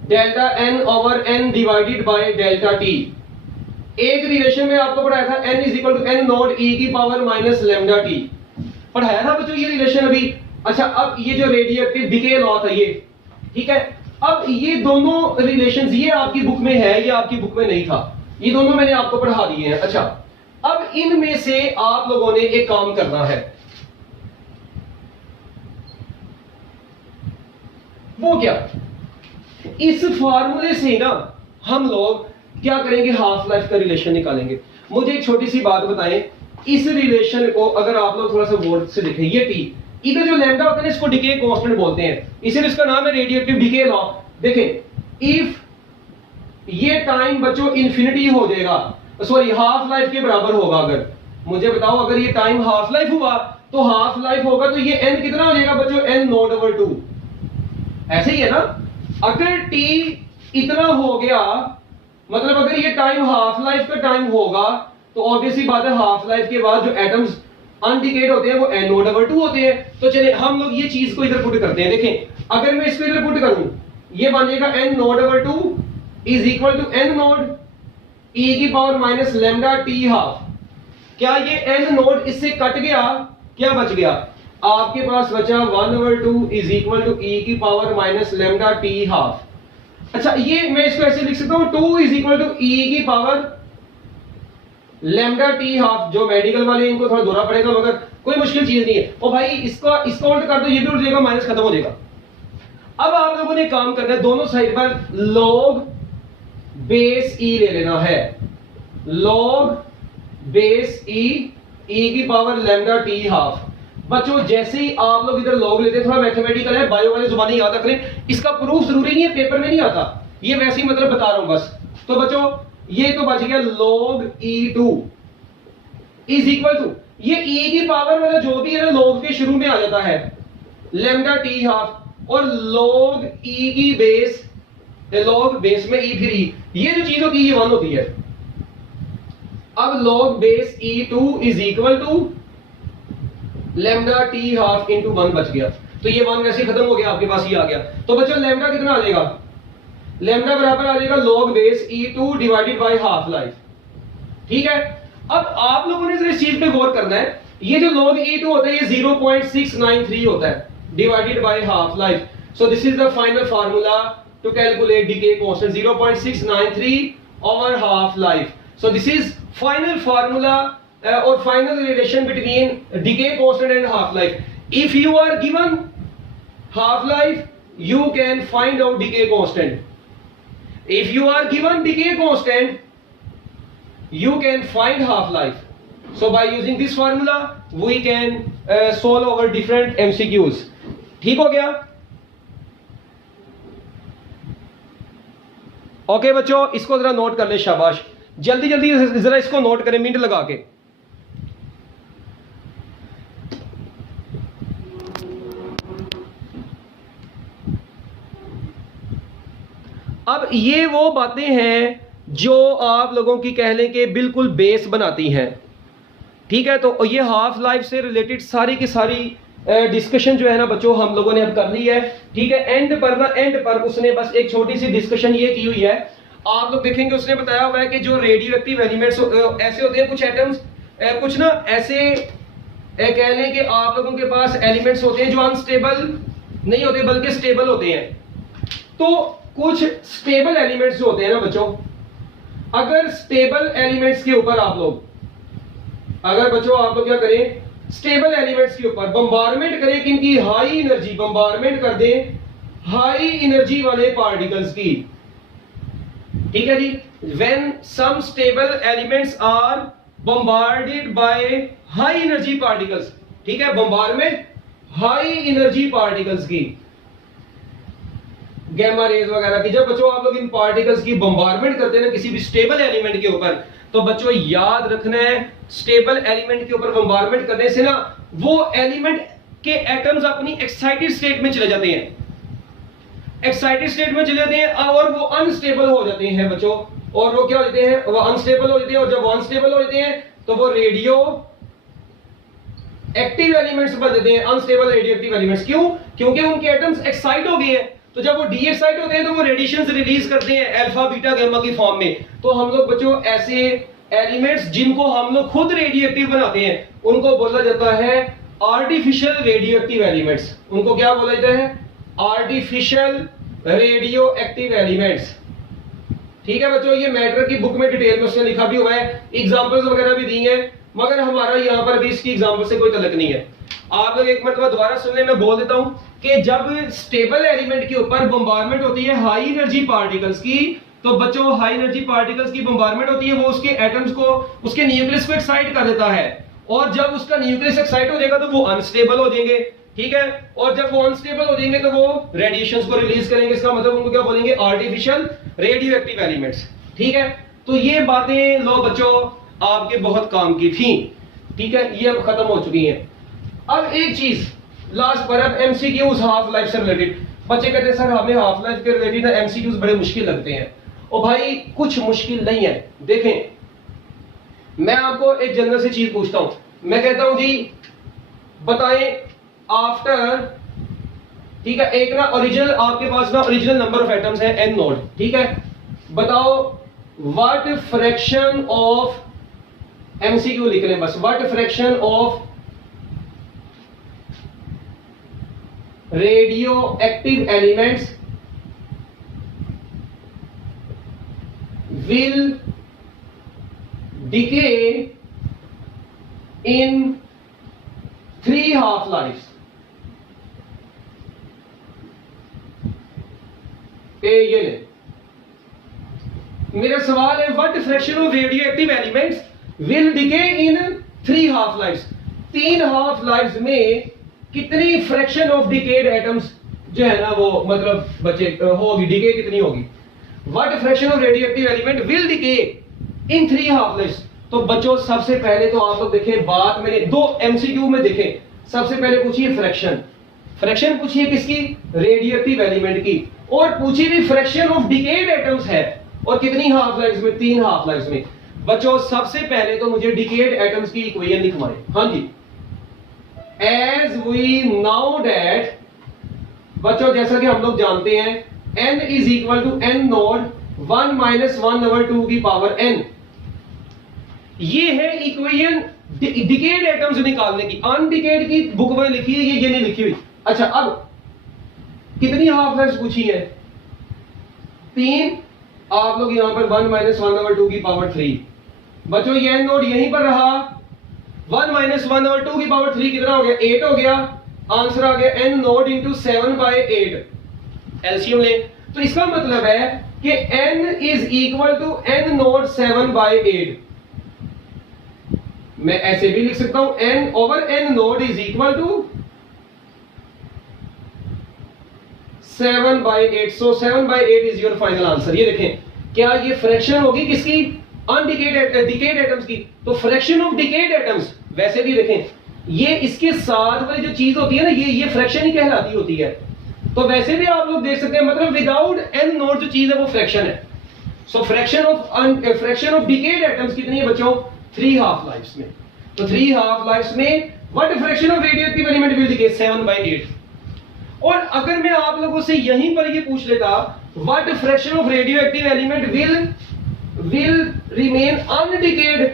delta N over N divided by delta T. एक रिलेशन में आपको पढ़ाया था N is equal to N naught E की पावर माइनस लैम्डा टी, पढ़ाया था बच्चों ये रिलेशन अभी। अच्छा, अब ये जो रेडिएटिव डिके लॉ था ये, ठीक है, अब ये दोनों रिलेशंस ये आपकी बुक में है, ये आपकी बुक में नहीं था, ये दोनों मैंने आपको पढ़ा दिए हैं। अच्छा, अब इनमें से आप लोगों ने एक काम करना है, वो क्या, इस फार्मूले से ना हम लोग क्या करेंगे, हाफ लाइफ का रिलेशन निकालेंगे। मुझे एक छोटी सी बात बताएं, इस रिलेशन को अगर आप लोग थोड़ा सा गौर से देखें, ये टी, इधर जो लैम्डा होता है इसको डिके कांस्टेंट बोलते हैं, इसीलिए इसका नाम है रेडिएटिव डिके लॉ। देखें, इफ ये टाइम बच्चों इंफिनिटी हो जाएगा, सॉरी हाफ लाइफ के बराबर होगा, अगर मुझे बताओ अगर ये टाइम हाफ लाइफ हुआ तो हाफ लाइफ होगा तो ये n कितना हो जाएगा बच्चों, n नॉट ओवर 2, ऐसे ही है ना। अगर t इतना हो गया, मतलब अगर ये टाइम हाफ लाइफ का टाइम होगा तो ऑब्वियसली बात है हाफ लाइफ के बाद जो एटम्स अनडिकेड होते हैं वो n नॉट ओवर 2 होते हैं। तो चलिए हम लोग ये चीज को इधर पुट करते हैं। देखें, अगर मैं इसको इधर पुट करूं, ये बन जाएगा n naught over 2 is equal to n naught e की power minus lambda T half. क्या ये n नॉट इससे कट गया, क्या बच गया, आपके पास बचा 1/2 इज इक्वल टू e की power minus lambda T half. अच्छा, ये मैं इसको ऐसे लिख सकता हूं 2 इज इक्वल टू e की पावर लैम्डा टी हाफ। जो मेडिकल वाले इनको थोड़ा दोहरा पड़ेगा मगर कोई मुश्किल चीज नहीं है। और भाई इसका उल्ट कर दो, ये भी उल्ट जाएगा, माइनस खत्म हो जाएगा। अब आप लोगों ने काम करना है, दोनों साइड पर log बेस e ले लेना है, log बेस e की पावर लैम्डा टी हाफ। बच्चों जैसे ही आप लोग इधर log लेते हैं, थोड़ा मैथमेटिकल है, बायो वाले जुबानी याद रख लें, इसका प्रूफ जरूरी नहीं है, पेपर में नहीं आता, ये वैसे ही मतलब बता रहा हूं बस। तो बच्चों ये तो बच गया log e2 is equal to, ये e की पावर वाला जो भी है ना log के शुरू में आ जाता है, लैम्डा t हाफ और log e की बेस, log बेस में e फिर e, ये जो चीज होती है ये 1 होती है। अब log base e2 is equal to lambda t half into 1 बच गया, तो ये 1 वैसे खत्म हो गया, आपके पास ये आ गया। तो बच्चों लैम्डा कितना आ जाएगा, लैम्डा बराबर आ जाएगा log base e2 divided by half life. ठीक है, अब आप लोगों ने इस चीज पे गौर करना है, ये जो log e2 होता है ये 0.693 होता है divided by half life. So this is the final formula to calculate decay constant, 0.693 over half life. So this is final formula or final relation between decay constant and half life. If you are given half life, you can find out decay constant. If you are given decay constant, you can find half life. So by using this formula we can solve our different MCQs. ठीक हो गया? Okay बच्चों, इसको जरा note कर ले, शाबाश, जल्दी जल्दी जरा इसको नोट करें मिनट लगा के। अब ये वो बातें हैं जो आप लोगों की कह लें कि बिल्कुल बेस बनाती हैं। ठीक है, तो ये हाफ लाइफ से रिलेटेड सारी की सारी डिस्कशन जो है ना बच्चों हम लोगों ने अब कर ली है। ठीक है, एंड पर उसने बस एक छोटी सी डिस्कशन ये की हुई है, आप लोग देखेंगे उसने बताया हुआ है कि जो रेडियो एक्टिव एलिमेंट्स ऐसे होते हैं, कुछ एटम्स कुछ ना ऐसे कह लें कि आप लोगों के पास एलिमेंट्स होते हैं जो अनस्टेबल नहीं होते बल्कि स्टेबल होते हैं। तो कुछ स्टेबल एलिमेंट्स जो होते हैं ना बच्चों, अगर स्टेबल एलिमेंट्स के ऊपर आप लोग क्या करें, स्टेबल एलिमेंट्स के ऊपर बम्बारमेंट करें, किनकी, हाई एनर्जी, बम्बारमेंट कर दें हाई एनर्जी वाले पार्टिकल्स की। ठीक है जी, when some stable elements are bombarded by high energy particles, ठीक है, बम्बारमेंट हाई एनर्जी पार्टिकल्स की, गैमा रेज वगैरह की, जब बच्चों आप लोग इन पार्टिकल्स की बम्बारमेंट करते हैं ना किसी भी स्टेबल एलिमेंट के ऊपर, तो बच्चों याद रखना है स्टेबल एलिमेंट के ऊपर बम्बारमेंट करने से ना वो एलिमेंट के एटम्स अपनी एक्साइटेड स्टेट में चले जाते हैं, एक्साइटेड स्टेट में चले जाते हैं और वो अनस्टेबल हो जाते हैं बच्चों, और वो क्या हो जाते हैं, वो अनस्टेबल हो जाते हैं, और जब वो अनस्टेबल हो जाते हैं तो वो रेडियो एक्टिव एलिमेंट्स बन जाते हैं, अनस्टेबल रेडियो एक्टिव एलिमेंट्स। क्यों? क्योंकि उनके एटम्स एक्साइट हो गए हैं, तो जब वो डी एक्साइट होते हैं तो वो रेडिएशंस रिलीज करते हैं अल्फा बीटा गामा की फॉर्म में। तो हम लोग बच्चों ऐसे एलिमेंट्स जिनको हम लोग खुद रेडियो एक्टिव बनाते हैं उनको बोला जाता है आर्टिफिशियल रेडियो एक्टिव एलिमेंट्स। उनको क्या बोला जाता है? Artificial radio active elements. ठीक है बच्चों, ये मैटर की बुक में डिटेल में उसने लिखा भी हुआ है, एग्जांपल्स वगैरह भी दी हैं, मगर हमारा यहाँ पर भी इसकी एग्जांपल से कोई तल्लुक नहीं है। आप लोग एक मरतबा दोबारा सुन ले, मैं बोल देता हूँ कि जब स्टेबल एलिमेंट के ऊपर बम्बारमेंट होती है हाई एनर्जी पार्टिकल्स की, तो बच्चों हाई एनर्जी पार्टिकल्स की बम्बारमेंट होती है, वो उसके एटम्स को, उसके न्यूक्लियस को एक्साइट कर देता है, और जब उसका न्यूक्लियस एक्साइट हो जाएगा तो वो अनस्टेबल हो जाएंगे। ठीक है, और जब वो अनस्टेबल हो जाएंगे तो वो रेडिएशंस को रिलीज करेंगे, इसका मतलब उनको क्या बोलेंगे? Artificial radio active elements. ठीक है, तो ये बातें लो बच्चों आपके बहुत काम की थी। ठीक है, ये अब खत्म हो चुकी हैं। अब एक चीज लास्ट पर, अब एमसीक्यूज हाफ लाइफ से रिलेटेड। बच्चे कहते हैं सर हमें हाफ लाइफ के रिलेटेड ना एमसीक्यूज बड़े मुश्किल लगते हैं। और भाई कुछ मुश्किल नहीं है। देखें, मैं आपको एक जनरल सी चीज पूछता हूं, मैं कहता हूं जी बताएं आफ्टर, ठीक है, एक ना ओरिजिनल आपके पास ना ओरिजिनल नंबर ऑफ एटम्स है n नोड। ठीक है, बताओ व्हाट फ्रैक्शन ऑफ, एमसीक्यू लिख लें बस, what fraction of radio active elements will decay in 3 half lives। ये ले मेरा सवाल है, what fraction of radio active elements will decay in 3 half lives. 3 half lives में कितनी फ्रैक्शन ऑफ डिकेड एटम्स जो है ना वो मतलब बचे होगी, डिके कितनी होगी? What fraction of radioactive element will decay in 3 half lives? तो बच्चों सबसे पहले तो आप लोग देखें, बात मैंने दो एमसीक्यू में देखें। सबसे पहले पूछिए फ्रैक्शन, फ्रैक्शन पूछिए किसकी, रेडियोएक्टिव एलिमेंट की, और पूछिए भी फ्रैक्शन ऑफ डिकेड एटम्स है, और कितनी हाफ लाइफ्स में, 3 हाफ लाइफ्स में। बच्चों सबसे पहले तो मुझे डिकेड एटम्स की इक्वेशन लिखवाएं। हाँ जी, एज वी नाउ दैट, बच्चों जैसा कि हम लोग जानते हैं n is equal to n naught 1 minus 1/2 की पावर n। ये है इक्वेशन डिकेड एटम्स निकालने की। अनडिकेड की बुक में लिखी है, ये नहीं लिखी हुई। अच्छा, अब कितनी हाफ लाइफ्स पूछी है, 3। आप लोग यहां पर 1 माइनस 1/2 की पावर 3। बच्चों ये n नोट यहीं पर रहा, 1 माइनस 1/2 की पावर 3 कितना हो गया, 8 हो गया। आंसर आ गया n नोट इंटू 7/8। एलसीएम ले, तो इसका मतलब है कि n is equal to n naught 7/8। मैं ऐसे भी लिख सकता हूं n over n naught is equal to 7/8। So 7/8 is your final answer. ये देखें, क्या ये फ्रैक्शन होगी किसकी, अनडिकेड डिकेड एटम्स की। तो फ्रैक्शन ऑफ डिकेड एटम्स, वैसे भी देखें ये इसके साथ वाली जो चीज होती है ना, ये फ्रैक्शन ही कहलाती होती है। तो वैसे भी आप लोग देख सकते हैं, मतलब विदाउट n नोट जो चीज है वो फ्रैक्शन है। सो फ्रैक्शन ऑफ डिकेड एटम्स कितनी है बच्चों, 3 हाफ लाइफ्स में। तो 3 हाफ लाइफ्स में what fraction of radioactive element will decay, 7/8। और अगर मैं आप लोगों से यहीं पर ये पूछ लेता what fraction of radioactive element will remain undecayed,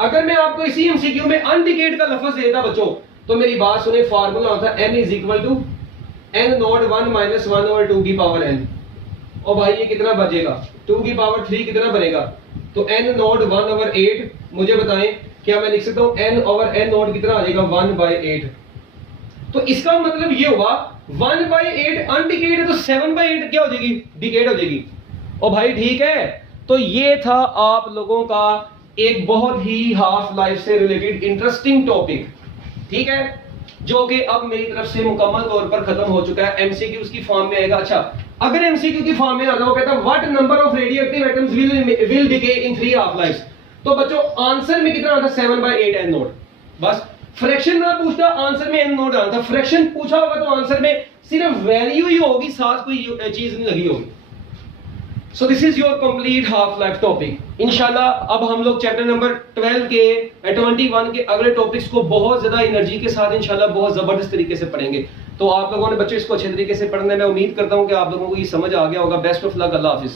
अगर मैं आपको इसी एमसीक्यू में अनडिकेड का लफ्ज देता बच्चों, तो मेरी बात सुने, फार्मूला होता है n is equal to n naught 1 minus 1/2 की पावर n। और भाई ये कितना बचेगा, 2 की पावर 3 कितना बनेगा, तो n नॉट 1/8। मुझे बताएं क्या मैं लिख सकता हूं n ओवर n नॉट कितना आ जाएगा, 1/8। तो इसका मतलब ये हुआ 1/8 अनडिकेड है, तो 7/8 क्या हो जाएगी, डिकेड हो जाएगी। और भाई ठीक है, तो ये था आप लोगों का एक बहुत ही हाफ लाइफ से रिलेटेड इंटरेस्टिंग टॉपिक, ठीक है, जो कि अब मेरी तरफ से मुकम्मल तौर पर खत्म हो चुका है। एमसीक्यूज की फॉर्म में आएगा। अच्छा, अगर एमसीक्यू की फॉर्म में आता हो, कहता what number of radioactive atoms will decay in 3 half lives, तो बच्चों आंसर में कितना आता, 7/8 n नोट। बस फ्रैक्शन ना पूछता, आंसर में n नोट आता। फ्रैक्शन पूछा होगा तो आंसर में सिर्फ वैल्यू ही होगी, साथ कोई चीज नहीं लगी होगी। सो this is your complete half life topic. इंशाल्लाह अब हम लोग चैप्टर नंबर 12 के 21 के अगले टॉपिक्स को बहुत ज्यादा एनर्जी के साथ इंशाल्लाह बहुत जबरदस्त तरीके से पढ़ेंगे। तो आप लोगों ने बच्चों इसको अच्छे तरीके से पढ़ना है। मैं उम्मीद करता हूं कि आप लोगों को ये समझ आ गया होगा। Best of luck, Allah Hafiz.